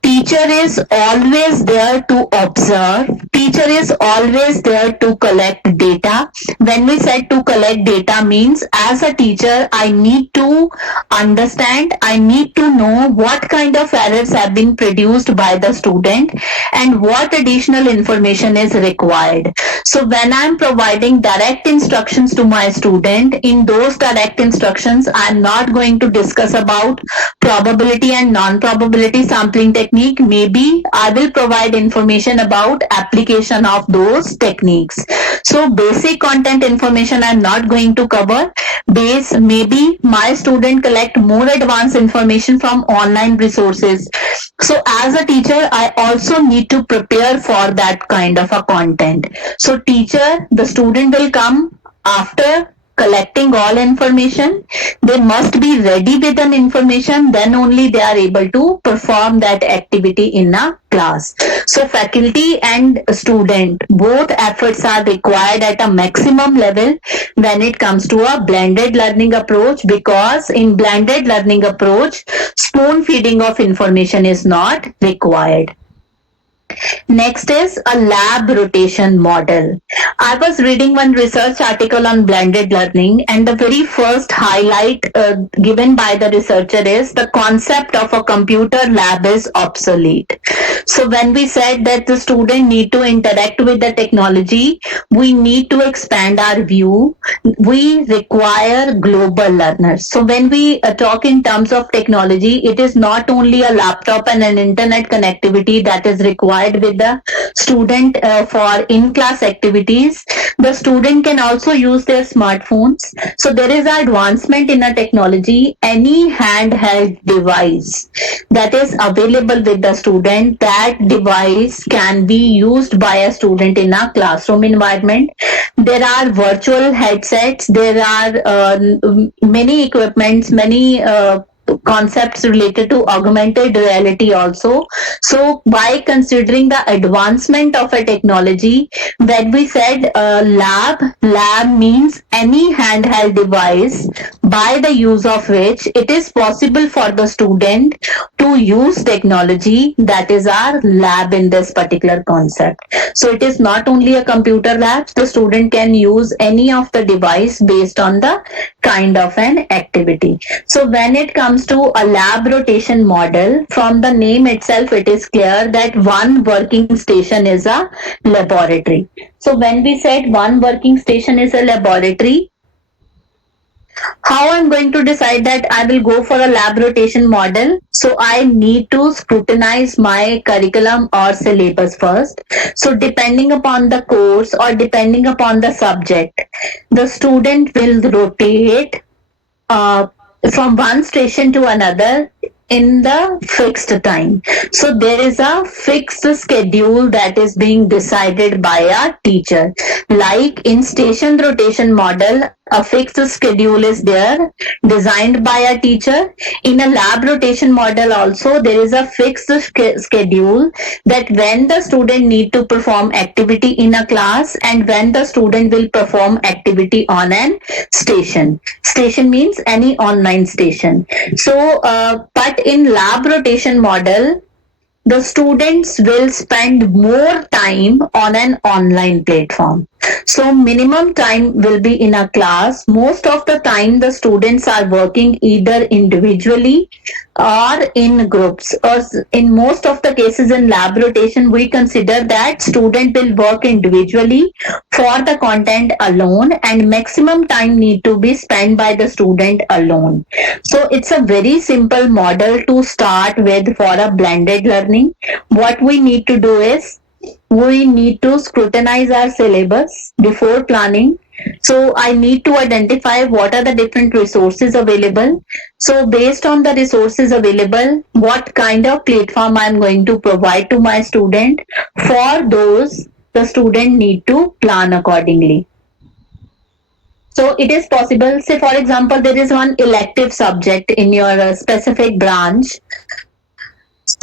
Teacher is always there to observe. Teacher is always there to collect data. When we said to collect data means, as a teacher, I need to understand, I need to know what kind of errors have been produced by the student and what additional information is required. So when I'm providing direct instructions to my student, in those direct instructions, I'm not going to discuss about probability and non-probability sampling technique. technique, maybe I will provide information about application of those techniques. So basic content information I'm not going to cover. Maybe my student collect more advanced information from online resources. So as a teacher, I also need to prepare for that kind of a content. So teacher, the student will come after collecting all information. They must be ready with an information, then only they are able to perform that activity in a class. So faculty and student, both efforts are required at a maximum level when it comes to a blended learning approach, because in blended learning approach, spoon feeding of information is not required. Next is a lab rotation model. I was reading one research article on blended learning, and the very first highlight given by the researcher is the concept of a computer lab is obsolete. So when we said that the student need to interact with the technology, we need to expand our view. We require global learners. So when we talk in terms of technology, it is not only a laptop and an internet connectivity that is required with the student for in-class activities. The student can also use their smartphones. So there is an advancement in a technology. Any handheld device that is available with the student, that device can be used by a student in a classroom environment. There are virtual headsets. There are many equipments, many concepts related to augmented reality also. So by considering the advancement of a technology, when we said lab means any handheld device by the use of which it is possible for the student to use technology. That is our lab in this particular concept. So it is not only a computer lab, the student can use any of the device based on the kind of an activity. So when it comes to a lab rotation model, from the name itself, it is clear that one working station is a laboratory. So when we said one working station is a laboratory, how I'm going to decide that I will go for a lab rotation model? So I need to scrutinize my curriculum or syllabus first. So depending upon the course or depending upon the subject, the student will rotate from one station to another in the fixed time. So there is a fixed schedule that is being decided by a teacher. Like in station rotation model, a fixed schedule is there designed by a teacher. In a lab rotation model also, there is a fixed schedule that when the student need to perform activity in a class and when the student will perform activity on an station. Station means any online station. So but in lab rotation model, the students will spend more time on an online platform. So minimum time will be in a class. Most of the time the students are working either individually or in groups, or in most of the cases in lab rotation we consider that student will work individually for the content alone and maximum time need to be spent by the student alone. So it's a very simple model to start with for a blended learning. What we need to do is we need to scrutinize our syllabus before planning. So I need to identify what are the different resources available. So based on the resources available, what kind of platform I'm going to provide to my student. For those, the student need to plan accordingly. So it is possible, say for example, there is one elective subject in your specific branch.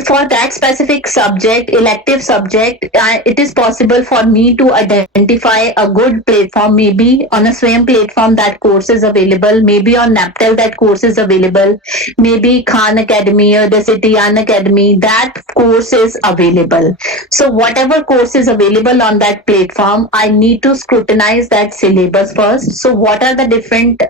For that specific subject, elective subject, it is possible for me to identify a good platform. Maybe on a Swayam platform that course is available, maybe on Naptel that course is available, maybe Khan Academy or the City Academy, that course is available. So whatever course is available on that platform, I need to scrutinize that syllabus first. So what are the different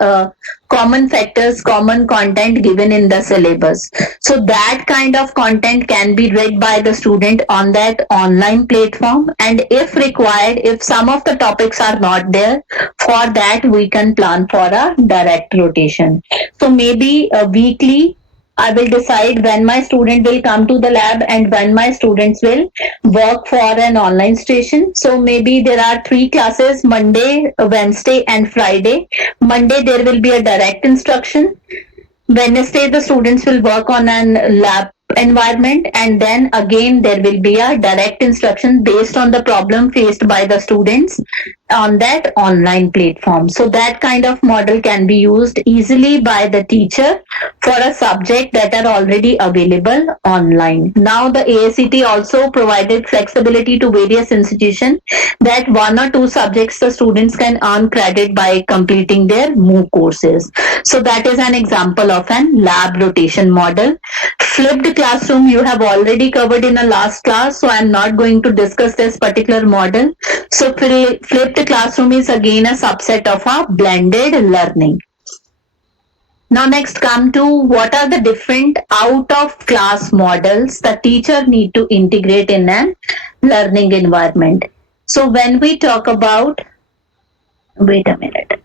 common factors, common content given in the syllabus. So that kind of content can be read by the student on that online platform. And if required, if some of the topics are not there, for that we can plan for a direct rotation. So maybe a weekly I will decide when my student will come to the lab and when my students will work for an online station. So maybe there are three classes: Monday, Wednesday, and Friday. Monday there will be a direct instruction. Wednesday, the students will work on an lab environment, and then again there will be a direct instruction based on the problem faced by the students on that online platform. So that kind of model can be used easily by the teacher for a subject that are already available online. Now the AICT also provided flexibility to various institutions that one or two subjects the students can earn credit by completing their MOOC courses. So that is an example of an lab rotation model. Flipped classroom you have already covered in a last class, so I'm not going to discuss this particular model. So flipped classroom is again a subset of a blended learning. Now next come to what are the different out of class models the teacher need to integrate in an learning environment. So when we talk about, wait a minute.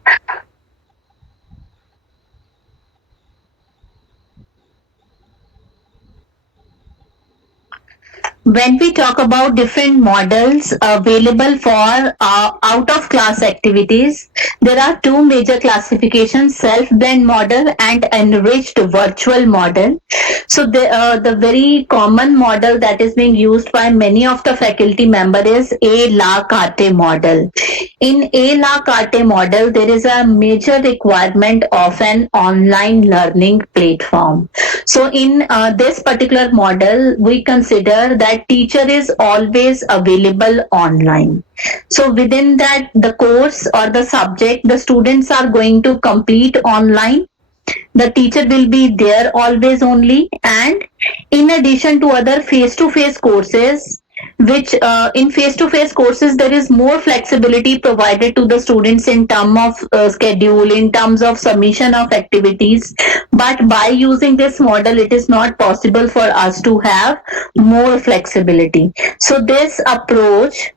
When we talk about different models available for out of class activities, there are two major classifications: self-blend model and enriched virtual model. So the very common model that is being used by many of the faculty member is a la carte model. In a la carte model, there is a major requirement of an online learning platform. So in this particular model, we consider that teacher is always available online. So within that, the course or the subject, the students are going to complete online. The teacher will be there always only, and in addition to other face-to-face courses, which in face-to-face courses there is more flexibility provided to the students in terms of schedule, in terms of submission of activities. But by using this model, it is not possible for us to have more flexibility. So this approach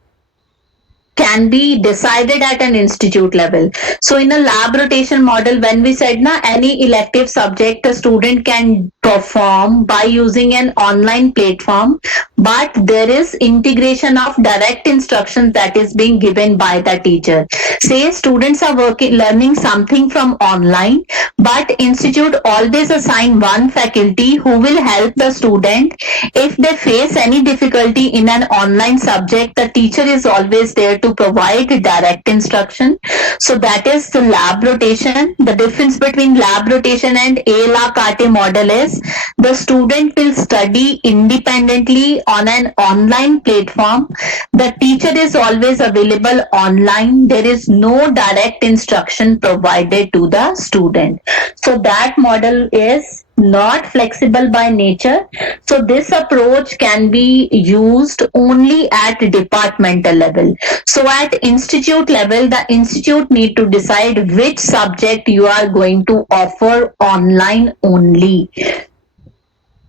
can be decided at an institute level. So in a lab rotation model, when we said na any elective subject a student can perform by using an online platform, but there is integration of direct instructions that is being given by the teacher. Say students are learning something from online, but institute always assign one faculty who will help the student. If they face any difficulty in an online subject, the teacher is always there to provide direct instruction. So that is the lab rotation. The difference between lab rotation and a la carte model is the student will study independently on an online platform. The teacher is always available online. There is no direct instruction provided to the student. So that model is not flexible by nature. So this approach can be used only at departmental level. So at institute level, the institute need to decide which subject you are going to offer online only.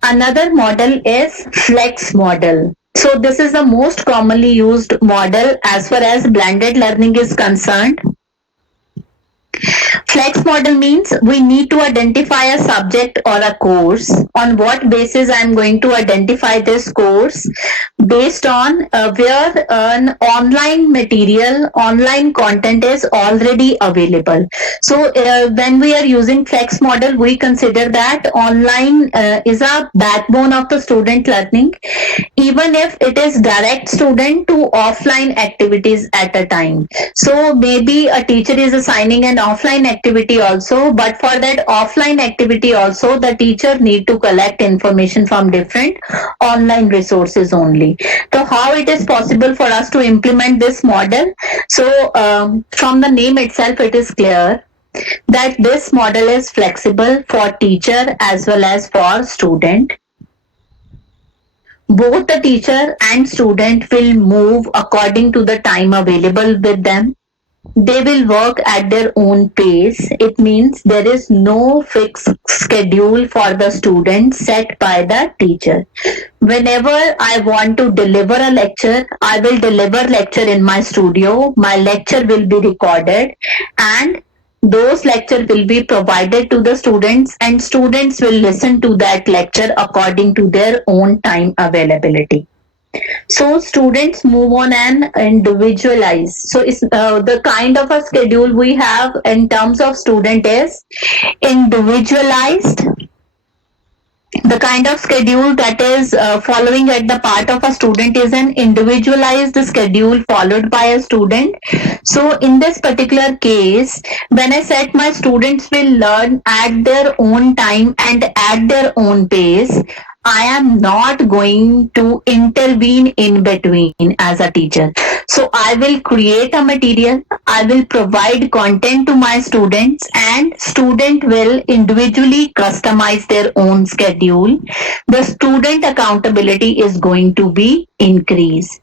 Another model is flex model. So this is the most commonly used model as far as blended learning is concerned. Flex model means we need to identify a subject or a course. On what basis I am going to identify this course? Based on where an online material, online content is already available. So when we are using flex model, we consider that online is a backbone of the student learning, even if it is direct student to offline activities at a time. So maybe a teacher is assigning an offline activity also, but for that offline activity also the teacher need to collect information from different online resources only. So how it is possible for us to implement this model? So from the name itself it is clear that this model is flexible for teacher as well as for student. Both the teacher and student will move according to the time available with them. They will work at their own pace. It means there is no fixed schedule for the student set by the teacher. Whenever I want to deliver a lecture, I will deliver lecture in my studio. My lecture will be recorded, and those lecture will be provided to the students and students will listen to that lecture according to their own time availability. So students move on and individualize. So it's the kind of a schedule we have in terms of student is individualized. The kind of schedule that is following at the part of a student is an individualized schedule followed by a student. So in this particular case, when I said my students will learn at their own time and at their own pace, I am not going to intervene in between as a teacher. So I will create a material, I will provide content to my students and student will individually customize their own schedule. The student accountability is going to be increased.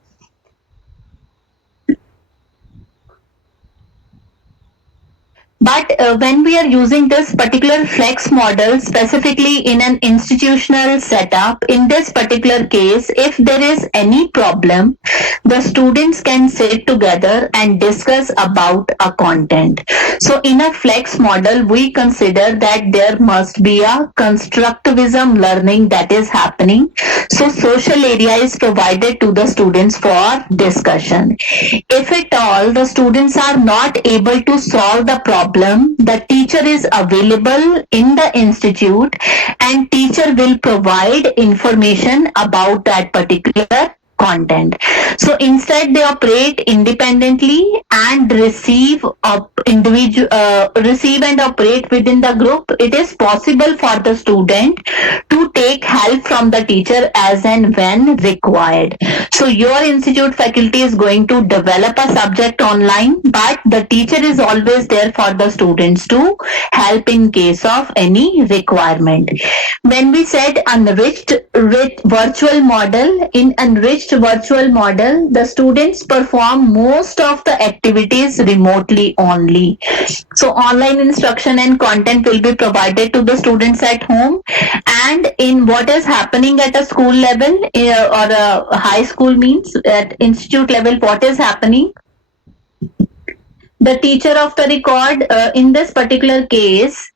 But when we are using this particular flex model specifically in an institutional setup, in this particular case, if there is any problem, the students can sit together and discuss about a content. So in a flex model, we consider that there must be a constructivism learning that is happening. So social area is provided to the students for discussion. If at all the students are not able to solve the problem, the teacher is available in the institute and teacher will provide information about that particular content. So instead they operate independently and receive and operate within the group. It is possible for the student to take help from the teacher as and when required. So your institute faculty is going to develop a subject online, but the teacher is always there for the students to help in case of any requirement. When we said enriched virtual model, in enriched virtual model, the students perform most of the activities remotely only. So online instruction and content will be provided to the students at home, and in what is happening at a school level or a high school means at institute level, what is happening? The teacher of the record in this particular case,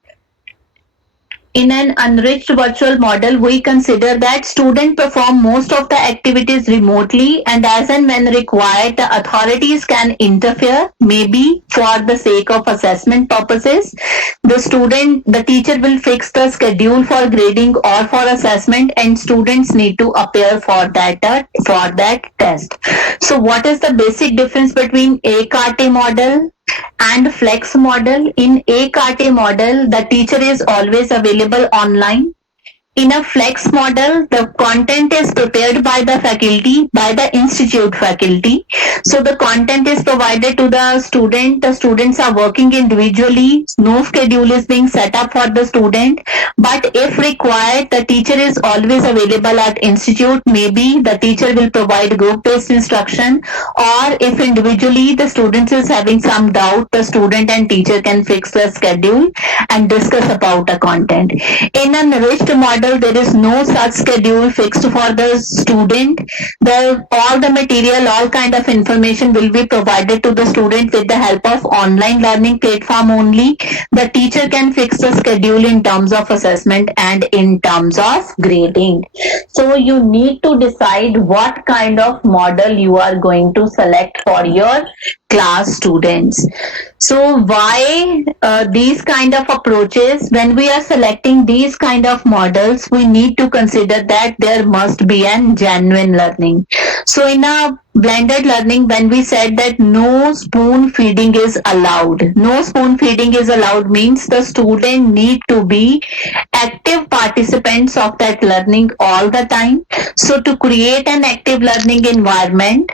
in an enriched virtual model, we consider that students perform most of the activities remotely and as and when required, the authorities can interfere, maybe for the sake of assessment purposes. The teacher will fix the schedule for grading or for assessment and students need to appear for that test. So what is the basic difference between ACARTE model and flex model? In ACARTE model, the teacher is always available online. In a flex model, the content is prepared by the faculty, by the institute faculty. So the content is provided to the student. The students are working individually. No schedule is being set up for the student. But if required, the teacher is always available at institute. Maybe the teacher will provide group-based instruction, or if individually the student is having some doubt, the student and teacher can fix the schedule and discuss about the content. In an enriched model, there is no such schedule fixed for the student. All the material, all kind of information will be provided to the student with the help of online learning platform only. The teacher can fix the schedule in terms of assessment and in terms of grading. So you need to decide what kind of model you are going to select for your class students. So why these kind of approaches? When we are selecting these kind of models, we need to consider that there must be an genuine learning. So in a blended learning, when we said that no spoon feeding is allowed, no spoon feeding is allowed means the student need to be active participants of that learning all the time. So to create an active learning environment,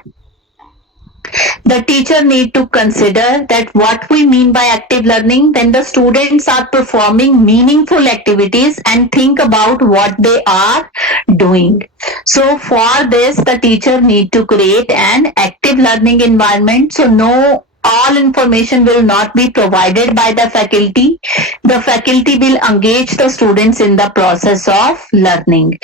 the teacher need to consider that what we mean by active learning, when the students are performing meaningful activities and think about what they are doing. So for this, the teacher need to create an active learning environment. So no, all information will not be provided by the faculty. The faculty will engage the students in the process of learning.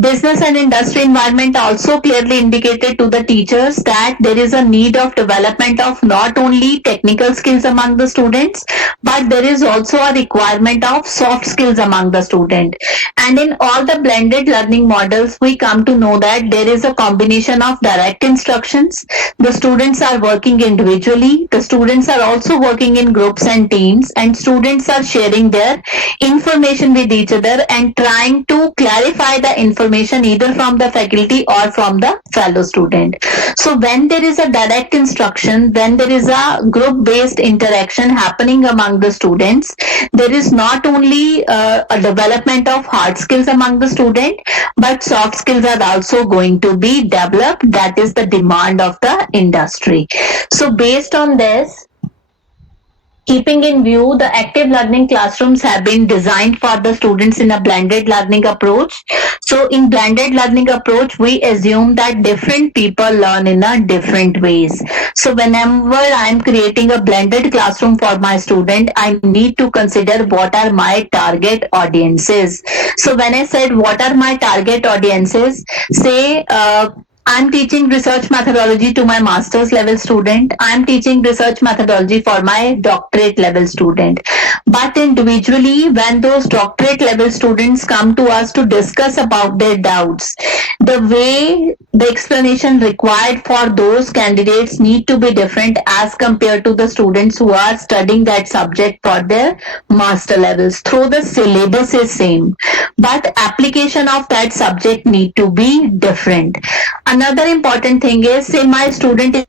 Business and industry environment also clearly indicated to the teachers that there is a need of development of not only technical skills among the students, but there is also a requirement of soft skills among the student. And in all the blended learning models, we come to know that there is a combination of direct instructions. The students are working individually. The students are also working in groups and teams, and students are sharing their information with each other and trying to clarify the information either from the faculty or from the fellow student. So when there is a direct instruction, when there is a group based interaction happening among the students, there is not only a development of hard skills among the student, but soft skills are also going to be developed. That is the demand of the industry. So based on this, keeping in view, the active learning classrooms have been designed for the students in a blended learning approach. So in blended learning approach, we assume that different people learn in a different ways. So whenever I am creating a blended classroom for my student, I need to consider what are my target audiences. So when I said what are my target audiences, say I'm teaching research methodology to my master's level student. I'm teaching research methodology for my doctorate level student. But individually, when those doctorate level students come to us to discuss about their doubts, the way the explanation required for those candidates need to be different as compared to the students who are studying that subject for their master levels. Though the syllabus is same, but application of that subject need to be different. Another important thing is, say my student is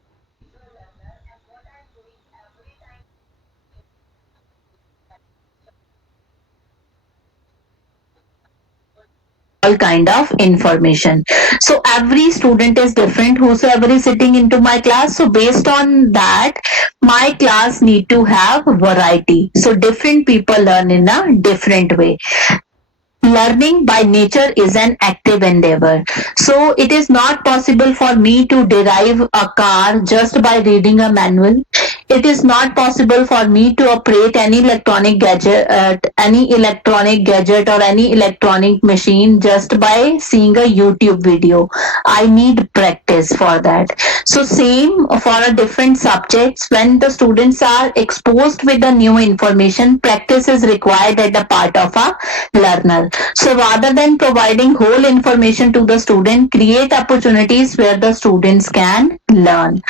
all kind of information. So every student is different, whosoever is sitting into my class. So based on that, my class need to have variety. So different people learn in a different way. Learning by nature is an active endeavor. So it is not possible for me to derive a car just by reading a manual. It is not possible for me to operate any electronic gadget, or any electronic machine just by seeing a YouTube video. I need practice for that. So same for a different subjects. When the students are exposed with the new information, practice is required at the part of a learner. So rather than providing whole information to the student, create opportunities where the students can learn.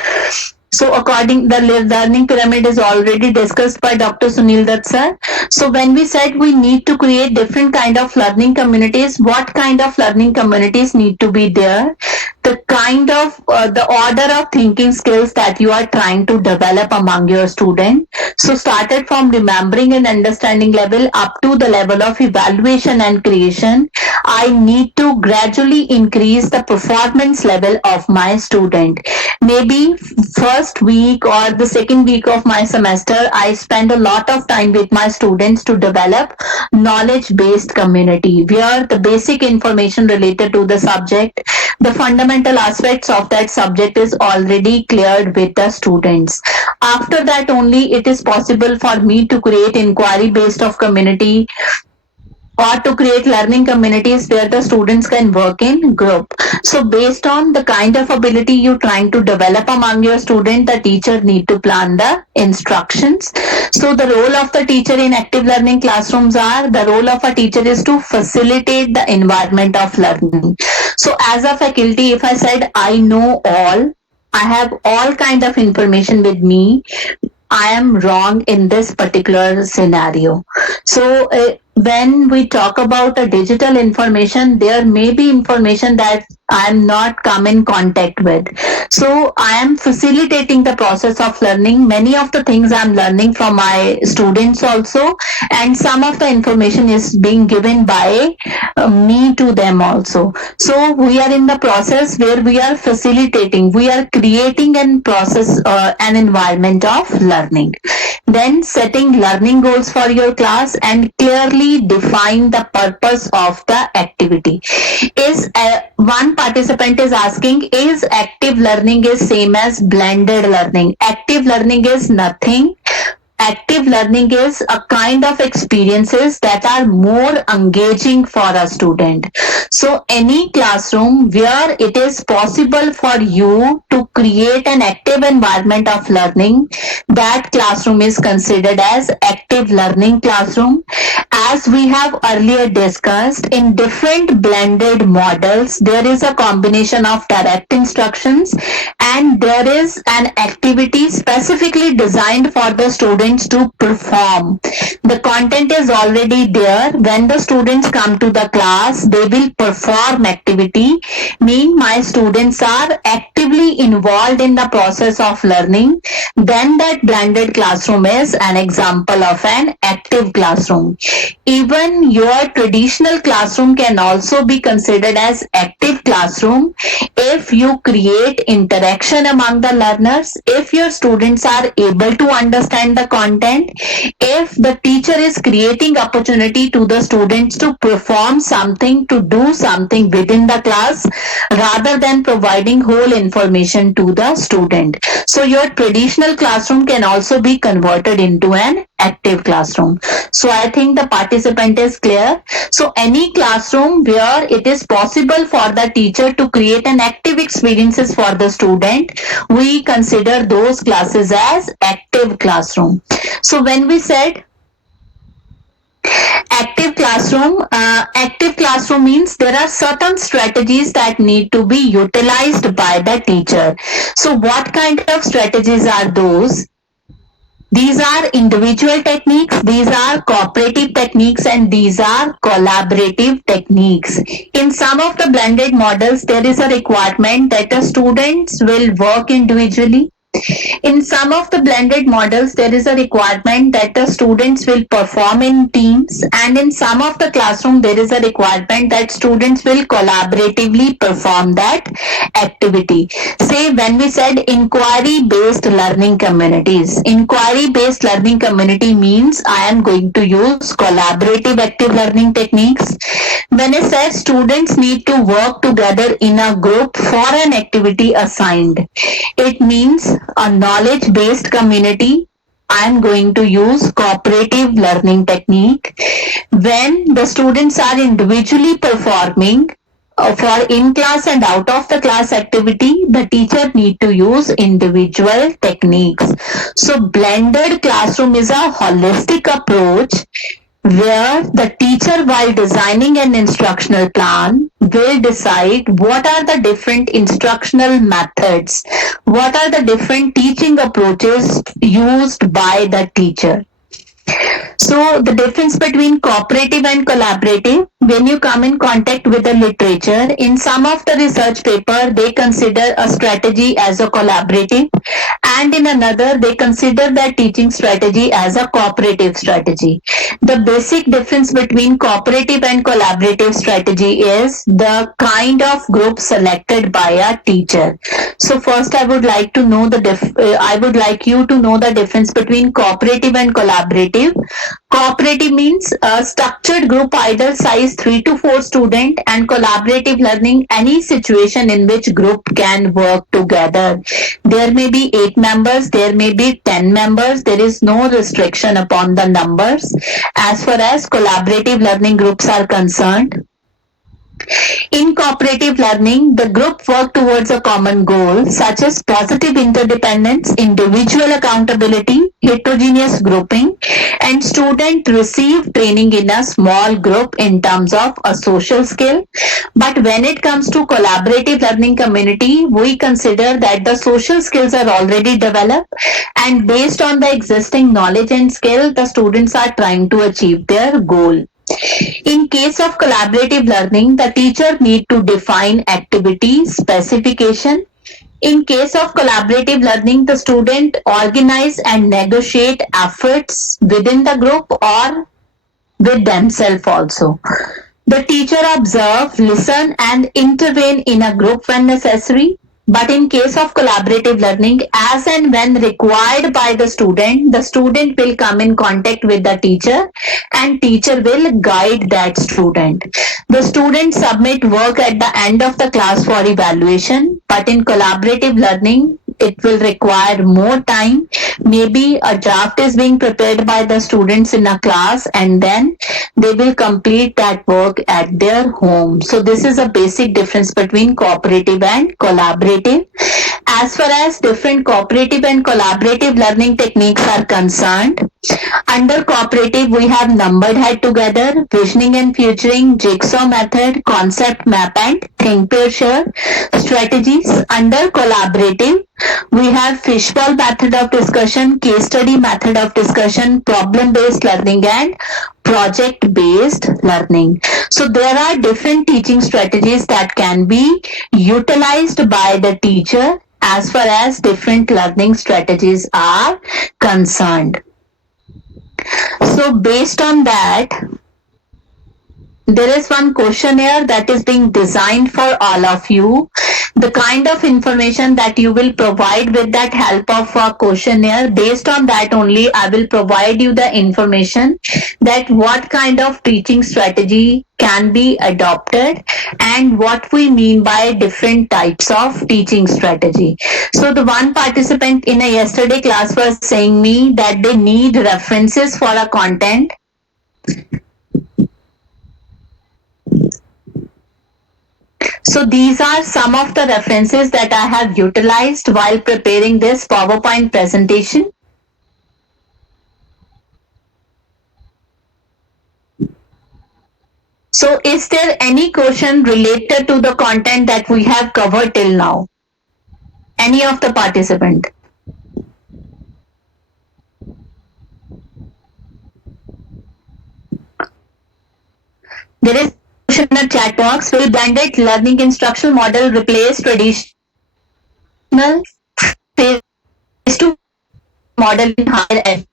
So according the learning pyramid is already discussed by Dr. Sunil Dutt sir. So when we said we need to create different kind of learning communities, what kind of learning communities need to be there? The kind of the order of thinking skills that you are trying to develop among your student. So started from remembering and understanding level up to the level of evaluation and creation, I need to gradually increase the performance level of my student. Maybe first week or the second week of my semester, I spend a lot of time with my students to develop knowledge-based community where the basic information related to the subject, the fundamental aspects of that subject is already cleared with the students. After that only it is possible for me to create inquiry based of community or to create learning communities where the students can work in group. So based on the kind of ability you're trying to develop among your student, the teacher need to plan the instructions. So the role of the teacher in active learning classrooms are, the role of a teacher is to facilitate the environment of learning. So as a faculty, if I said I know all, I have all kind of information with me, I am wrong in this particular scenario. So when we talk about a digital information, there may be information that I am not come in contact with. So I am facilitating the process of learning. Many of the things I am learning from my students also, and some of the information is being given by me to them also. So we are in the process where we are facilitating, we are creating and process an environment of learning. Then setting learning goals for your class and clearly define the purpose of the activity. Is one participant is asking, is active learning is same as blended learning? Active learning is nothing active learning is a kind of experiences that are more engaging for a student. So any classroom where it is possible for you to create an active environment of learning, that classroom is considered as active learning classroom. As we have earlier discussed, in different blended models, there is a combination of direct instructions and there is an activity specifically designed for the students to perform. The content is already there. When the students come to the class, they will perform activity. Mean my students are actively involved in the process of learning. Then that blended classroom is an example of an active classroom. Even your traditional classroom can also be considered as active classroom if you create interaction among the learners, if your students are able to understand the content, if the teacher is creating opportunity to the students to perform something, to do something within the class rather than providing whole information to the student. So your traditional classroom can also be converted into an active classroom. So I think the participant is clear. So any classroom where it is possible for the teacher to create an active experiences for the student, we consider those classes as active classroom. So when we said active classroom means there are certain strategies that need to be utilized by the teacher. So what kind of strategies are those? These are individual techniques, these are cooperative techniques, and these are collaborative techniques. In some of the blended models, there is a requirement that the students will work individually. In some of the blended models, there is a requirement that the students will perform in teams, and in some of the classroom, there is a requirement that students will collaboratively perform that activity. Say when we said inquiry-based learning communities, inquiry-based learning community means I am going to use collaborative active learning techniques. When I said students need to work together in a group for an activity assigned, it means a knowledge-based community. I am going to use cooperative learning technique. When the students are individually performing for in-class and out-of-the-class activity, the teacher need to use individual techniques. So blended classroom is a holistic approach where the teacher, while designing an instructional plan, will decide what are the different instructional methods, what are the different teaching approaches used by the teacher. So the difference between cooperative and collaborative, when you come in contact with the literature, in some of the research paper, they consider a strategy as a collaborative, and in another, they consider that teaching strategy as a cooperative strategy. The basic difference between cooperative and collaborative strategy is the kind of group selected by a teacher. So first, I would like to know I would like you to know the difference between cooperative and collaborative. Cooperative means a structured group, either size 3 to 4 student, and collaborative learning, any situation in which group can work together. There may be 8 members, there may be 10 members, there is no restriction upon the numbers as far as collaborative learning groups are concerned. In cooperative learning, the group work towards a common goal such as positive interdependence, individual accountability, heterogeneous grouping, and student receive training in a small group in terms of a social skill. But when it comes to collaborative learning community, we consider that the social skills are already developed, and based on the existing knowledge and skill, the students are trying to achieve their goal. In case of collaborative learning, the teacher need to define activity specification. In case of collaborative learning, the student organize and negotiate efforts within the group or with themselves also. The teacher observe, listen, and intervene in a group when necessary. But in case of collaborative learning, as and when required by the student will come in contact with the teacher and teacher will guide that student. The student submit work at the end of the class for evaluation, but in collaborative learning, it will require more time. Maybe a draft is being prepared by the students in a class and then they will complete that work at their home. So this is a basic difference between cooperative and collaborative. As far as different cooperative and collaborative learning techniques are concerned, under cooperative, we have numbered head together, visioning and futuring, jigsaw method, concept map, and think pair share strategies. Under collaborative, we have fishbowl method of discussion, case study method of discussion, problem based learning, and project based learning. So there are different teaching strategies that can be utilized by the teacher as far as different learning strategies are concerned. So based on that, there is one questionnaire that is being designed for all of you. The kind of information that you will provide with that help of a questionnaire, based on that only I will provide you the information that what kind of teaching strategy can be adopted and what we mean by different types of teaching strategy. So the one participant in a yesterday class was saying me that they need references for a content. So these are some of the references that I have utilized while preparing this PowerPoint presentation. So is there any question related to the content that we have covered till now? Any of the participant? There is a question in the chat box. Will blended learning instructional model replace traditional face-to model in higher ed?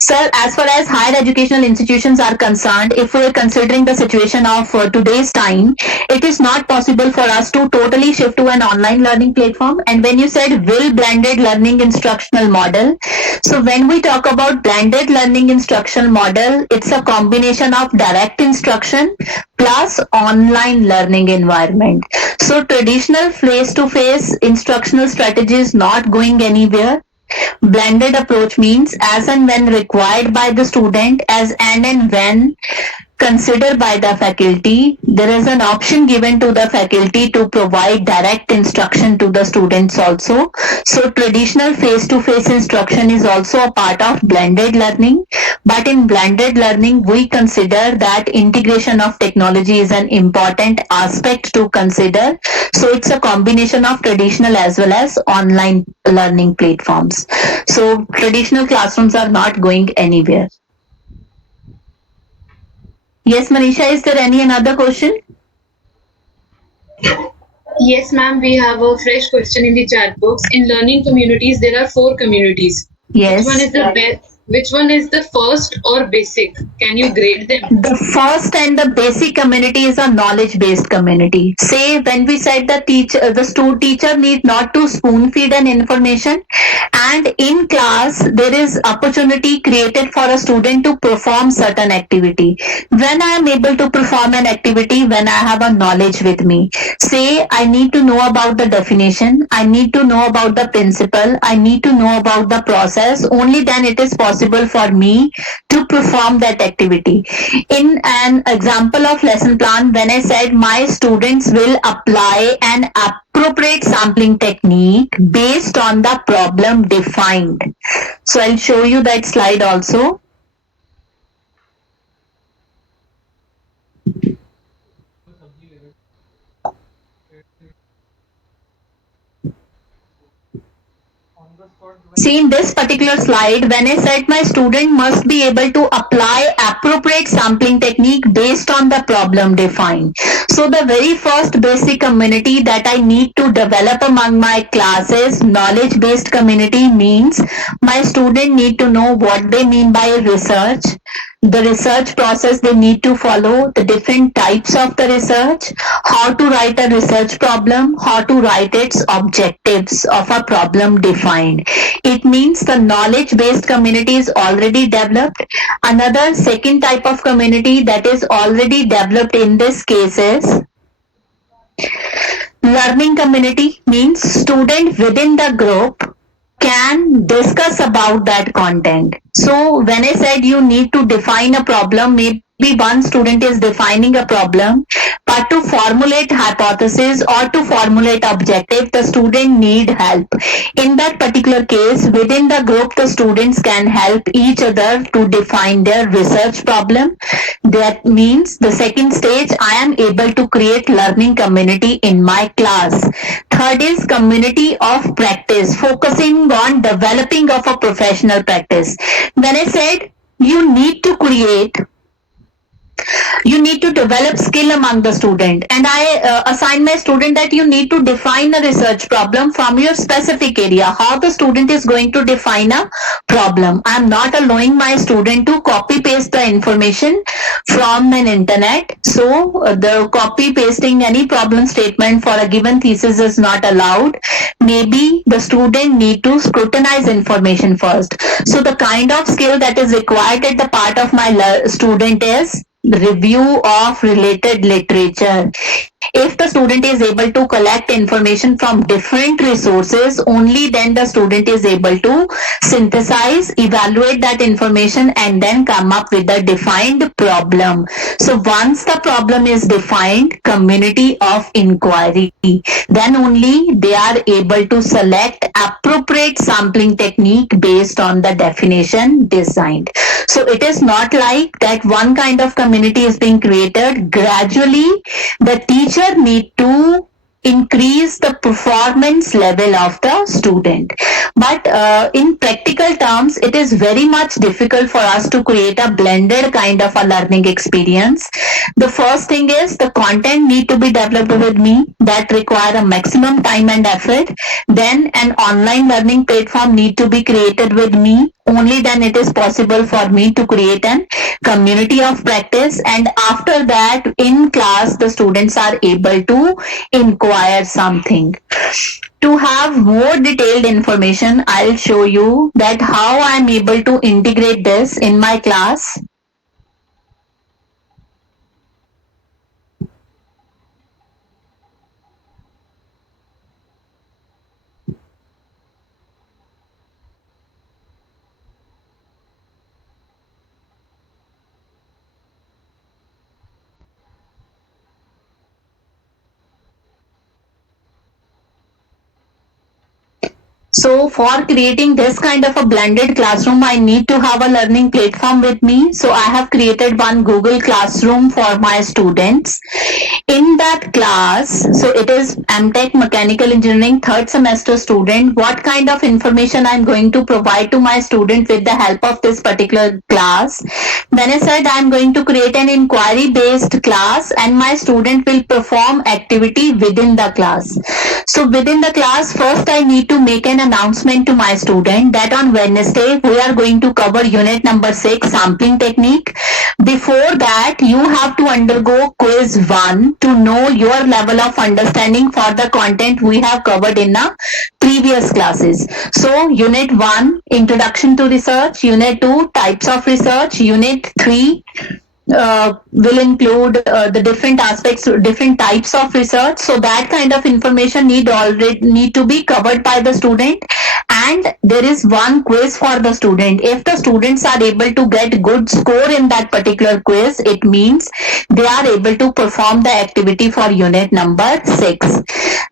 Sir, as far as higher educational institutions are concerned, if we're considering the situation of today's time, it is not possible for us to totally shift to an online learning platform. And when you said will blended learning instructional model, so when we talk about blended learning instructional model, it's a combination of direct instruction plus online learning environment. So traditional face-to-face instructional strategy is not going anywhere. Blended approach means as and when required by the student, as and when considered by the faculty, there is an option given to the faculty to provide direct instruction to the students also. So traditional face-to-face instruction is also a part of blended learning. But in blended learning, we consider that integration of technology is an important aspect to consider. So it's a combination of traditional as well as online learning platforms. So traditional classrooms are not going anywhere. Yes, Manisha, is there any another question? Yes, ma'am, we have a fresh question in the chat box. In learning communities, there are 4 communities. Yes. Which one is the best? Which one is the first or basic? Can you grade them? The first and the basic community is a knowledge-based community. Say when we said the teacher need not to spoon feed an information, and in class there is opportunity created for a student to perform certain activity. When I am able to perform an activity, when I have a knowledge with me, say I need to know about the definition, I need to know about the principle, I need to know about the process, only then it is possible for me to perform that activity. In an example of lesson plan, when I said my students will apply an appropriate sampling technique based on the problem defined. So I'll show you that slide also. See, in this particular slide, when I said my student must be able to apply appropriate sampling technique based on the problem defined. So the very first basic community that I need to develop among my classes, knowledge-based community, means my student need to know what they mean by research, the research process they need to follow, the different types of the research, how to write a research problem, how to write its objectives of a problem defined. It means the knowledge-based community is already developed. Another second type of community that is already developed in this case is Learning community means student within the group can discuss about that content. So when I said you need to define a problem, maybe one student is defining a problem, but to formulate hypothesis or to formulate objective, the student need help. In that particular case, within the group, the students can help each other to define their research problem. That means the second stage, I am able to create learning community in my class. Third is community of practice, focusing on developing of a professional practice. When I said you need to develop skill among the student, and I assign my student that you need to define a research problem from your specific area. How the student is going to define a problem. I am not allowing my student to copy paste the information from an internet. So the copy pasting any problem statement for a given thesis is not allowed. Maybe the student need to scrutinize information first. So the kind of skill that is required at the part of my student is review of related literature. If the student is able to collect information from different resources, only then the student is able to synthesize, evaluate that information, and then come up with a defined problem. So once the problem is defined, community of inquiry, then only they are able to select appropriate sampling technique based on the definition designed. So it is not like that one kind of community is being created. Gradually, the teacher need to increase the performance level of the student. But in practical terms, it is very much difficult for us to create a blended kind of a learning experience. The first thing is the content need to be developed with me that require a maximum time and effort. Then an online learning platform need to be created with me. Only then it is possible for me to create an community of practice, and after that in class the students are able to inquire something. To have more detailed information, I'll show you that how I'm able to integrate this in my class. So for creating this kind of a blended classroom, I need to have a learning platform with me. So I have created one Google Classroom for my students. In that class, so it is MTech Mechanical Engineering third semester student. What kind of information I'm going to provide to my student with the help of this particular class? When I said I'm going to create an inquiry based class and my student will perform activity within the class. So within the class, first I need to make an announcement to my student that on Wednesday we are going to cover unit number 6, sampling technique. Before that, you have to undergo quiz 1 to know your level of understanding for the content we have covered in the previous classes. So unit 1, introduction to research. Unit 2, types of research. Unit 3, will include the different aspects, different types of research. So that kind of information need to be covered by the student. And there is one quiz for the student. If the students are able to get good score in that particular quiz, it means they are able to perform the activity for unit number 6.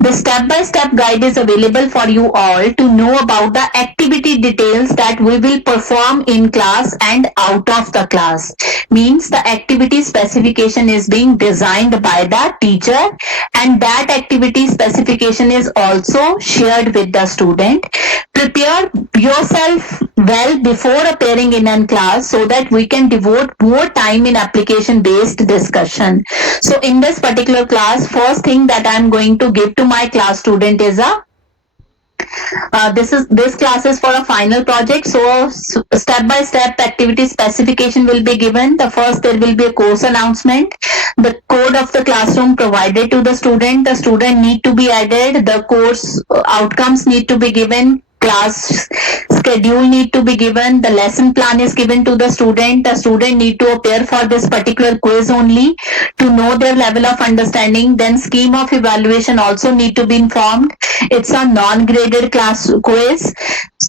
The step-by-step guide is available for you all to know about the activity details that we will perform in class and out of the class. Means the activity specification is being designed by the teacher, and that activity specification is also shared with the student. Prepare yourself well before appearing in a class so that we can devote more time in application based discussion. So in this particular class, first thing that I'm going to give to my class student is a this class is for a final project. So step by step activity specification will be given. The first, there will be a course announcement, the code of the classroom provided to the student need to be added, the course outcomes need to be given, class schedule need to be given, the lesson plan is given to the student need to appear for this particular quiz only to know their level of understanding. Then scheme of evaluation also need to be informed. It's a non-graded class quiz.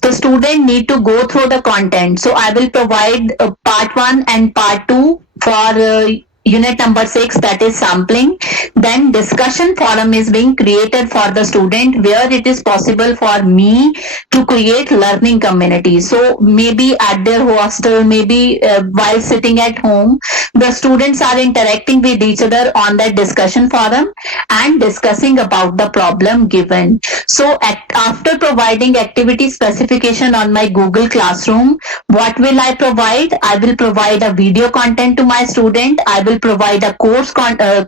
The student need to go through the content. So I will provide part 1 and part 2 for unit number 6, that is sampling. Then discussion forum is being created for the student where it is possible for me to create learning community. So maybe at their hostel, maybe while sitting at home, the students are interacting with each other on that discussion forum and discussing about the problem given. So after providing activity specification on my Google Classroom, what will I provide? I will provide a video content to my student. I will provide a course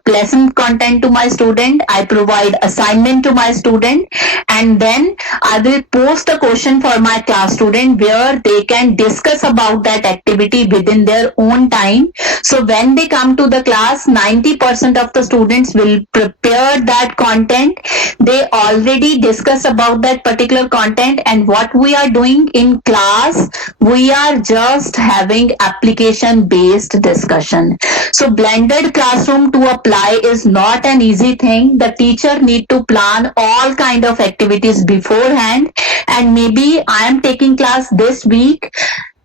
lesson content to my student. I provide assignment to my student, and then I will post a question for my class student where they can discuss about that activity within their own time. So when they come to the class, 90% of the students will prepare that content. They already discuss about that particular content, and what we are doing in class, we are just having application based discussion. So blended classroom to apply is not an easy thing. The teacher need to plan all kind of activities beforehand, and maybe I am taking class this week.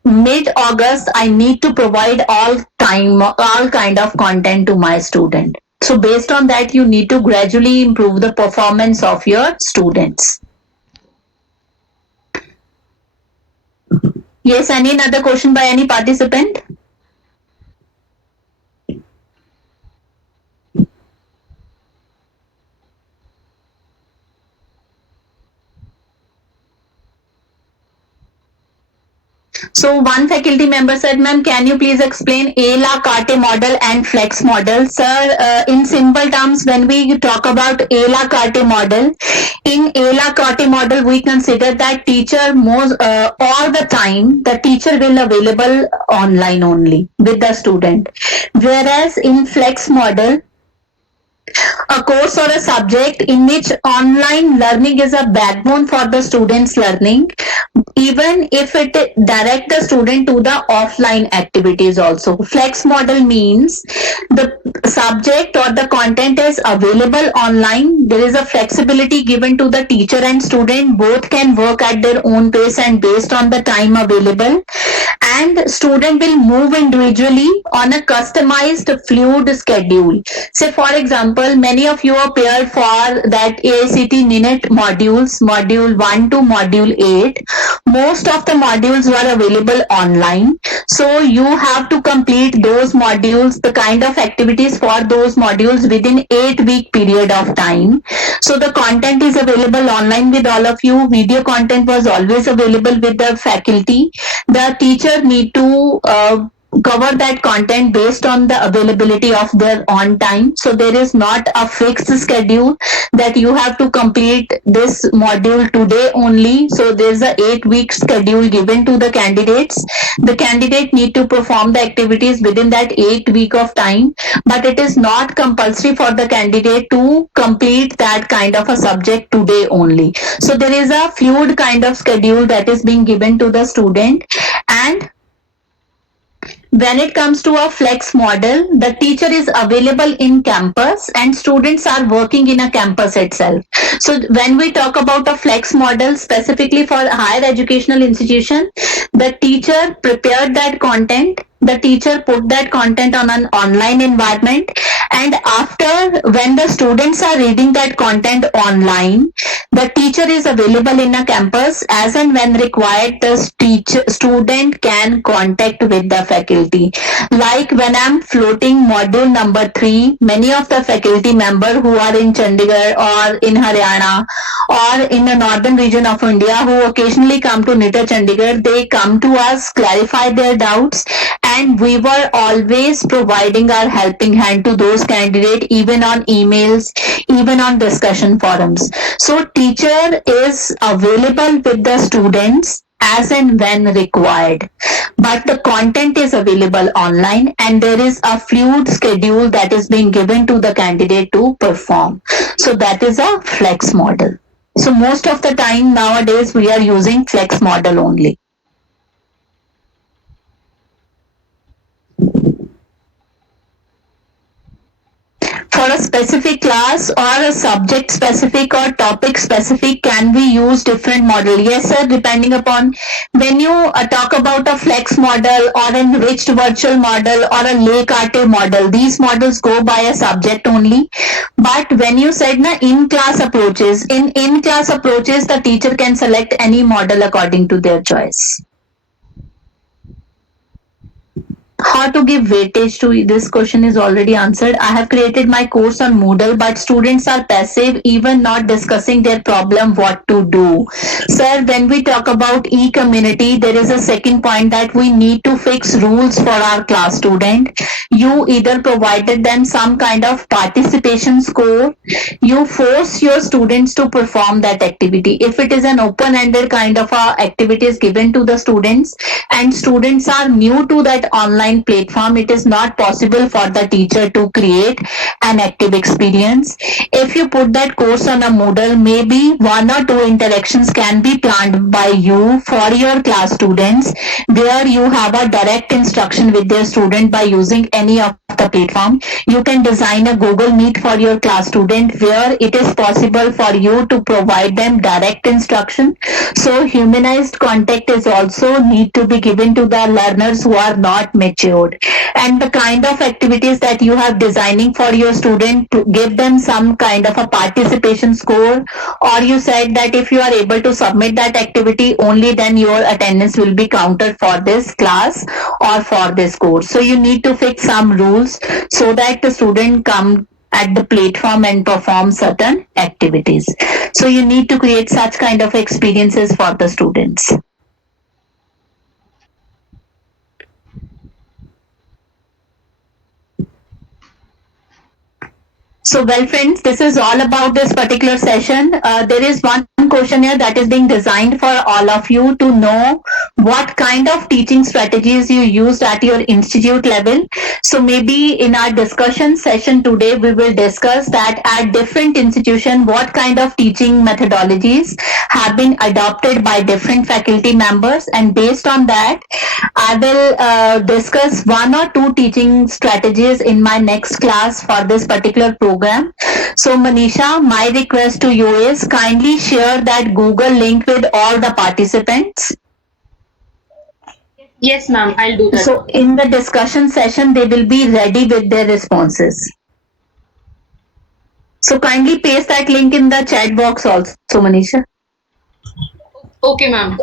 Mid-August, I need to provide all kind of content to my student. So based on that, you need to gradually improve the performance of your students. Yes, any another question by any participant? So one faculty member said, ma'am, can you please explain a la carte model and flex model? Sir, in simple terms, when we talk about a la carte model, in a la carte model, we consider that teacher all the time, the teacher will available online only with the student. Whereas in flex model, a course or a subject in which online learning is a backbone for the students' learning, even if it direct the student to the offline activities also. Flex model means the subject or the content is available online. There is a flexibility given to the teacher and student. Both can work at their own pace and based on the time available. And student will move individually on a customized fluid schedule. Say for example, many of you appeared for that AICT NINET modules, module 1 to module 8. Most of the modules were available online. So you have to complete those modules, the kind of activities for those modules within 8-week period of time. So the content is available online with all of you. Video content was always available with the faculty. The teacher need to cover that content based on the availability of their on time. So there is not a fixed schedule that you have to complete this module today only. So there's a 8-week schedule given to the candidates. The candidate need to perform the activities within that 8 week of time, but it is not compulsory for the candidate to complete that kind of a subject today only. So there is a fluid kind of schedule that is being given to the student. And when it comes to a flex model, the teacher is available in campus and students are working in a campus itself. So when we talk about a flex model specifically for higher educational institution, the teacher prepared that content, the teacher put that content on an online environment, and after when the students are reading that content online, the teacher is available in a campus. As and when required, the student can contact with the faculty. Like when I'm floating module number 3, many of the faculty members who are in Chandigarh or in Haryana or in the northern region of India who occasionally come to NITER Chandigarh, they come to us, clarify their doubts, and we were always providing our helping hand to those candidates, even on emails, even on discussion forums. So teacher is available with the students as and when required, but the content is available online and there is a fluid schedule that is being given to the candidate to perform. So that is a flex model. So most of the time nowadays we are using flex model only. For a specific class or a subject specific or topic specific, can we use different model? Yes, sir, depending upon when you talk about a flex model or enriched virtual model or a Lake model, these models go by a subject only. But when you said na in-class approaches, in-class approaches, the teacher can select any model according to their choice. How to give weightage to this question is already answered. I have created my course on Moodle, but students are passive, even not discussing their problem, what to do. Sir, when we talk about e-community, there is a second point that we need to fix rules for our class student. You either provided them some kind of participation score, you force your students to perform that activity. If it is an open-ended kind of activity is given to the students and students are new to that online platform, it is not possible for the teacher to create an active experience. If you put that course on a Moodle, maybe one or two interactions can be planned by you for your class students, where you have a direct instruction with their student by using any of the platform. You can design a Google Meet for your class student where it is possible for you to provide them direct instruction. So humanized contact is also need to be given to the learners who are not matured. And the kind of activities that you have designing for your student, to give them some kind of a participation score, or you said that if you are able to submit that activity, only then your attendance will be counted for this class or for this course. So you need to fix some rules so that the student come at the platform and perform certain activities. So you need to create such kind of experiences for the students. So, well, friends, this is all about this particular session. There is one question here that is being designed for all of you to know what kind of teaching strategies you used at your institute level. So, maybe in our discussion session today, we will discuss that at different institution, what kind of teaching methodologies have been adopted by different faculty members, and based on that, I will discuss one or two teaching strategies in my next class for this particular program. So, Manisha, my request to you is kindly share that Google link with all the participants. Yes, ma'am, I'll do that. So, in the discussion session, they will be ready with their responses. So, kindly paste that link in the chat box also, Manisha. Okay, ma'am.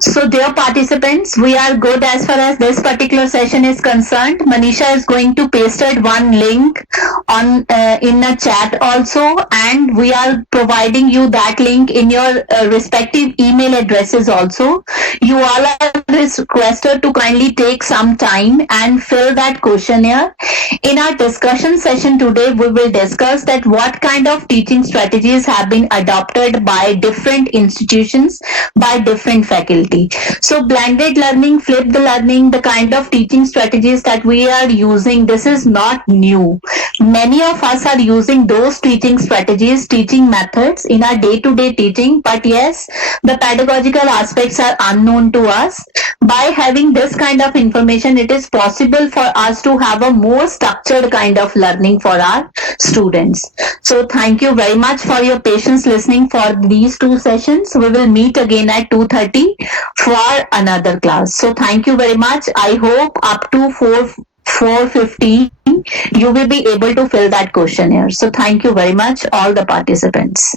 So, dear participants, we are good as far as this particular session is concerned. Manisha is going to paste one link on in a chat also, and we are providing you that link in your respective email addresses also. You all are requested to kindly take some time and fill that questionnaire. In our discussion session today, we will discuss that what kind of teaching strategies have been adopted by different institutions, by different faculty. So blended learning, flipped learning, the kind of teaching strategies that we are using, this is not new. Many of us are using those teaching strategies, teaching methods in our day-to-day teaching, but yes, the pedagogical aspects are unknown to us. By having this kind of information, it is possible for us to have a more structured kind of learning for our students. So thank you very much for your patience listening for these two sessions. We will meet again at 2:30 for another class. So thank you very much. I hope up to 4:15 you will be able to fill that questionnaire. So thank you very much, all the participants.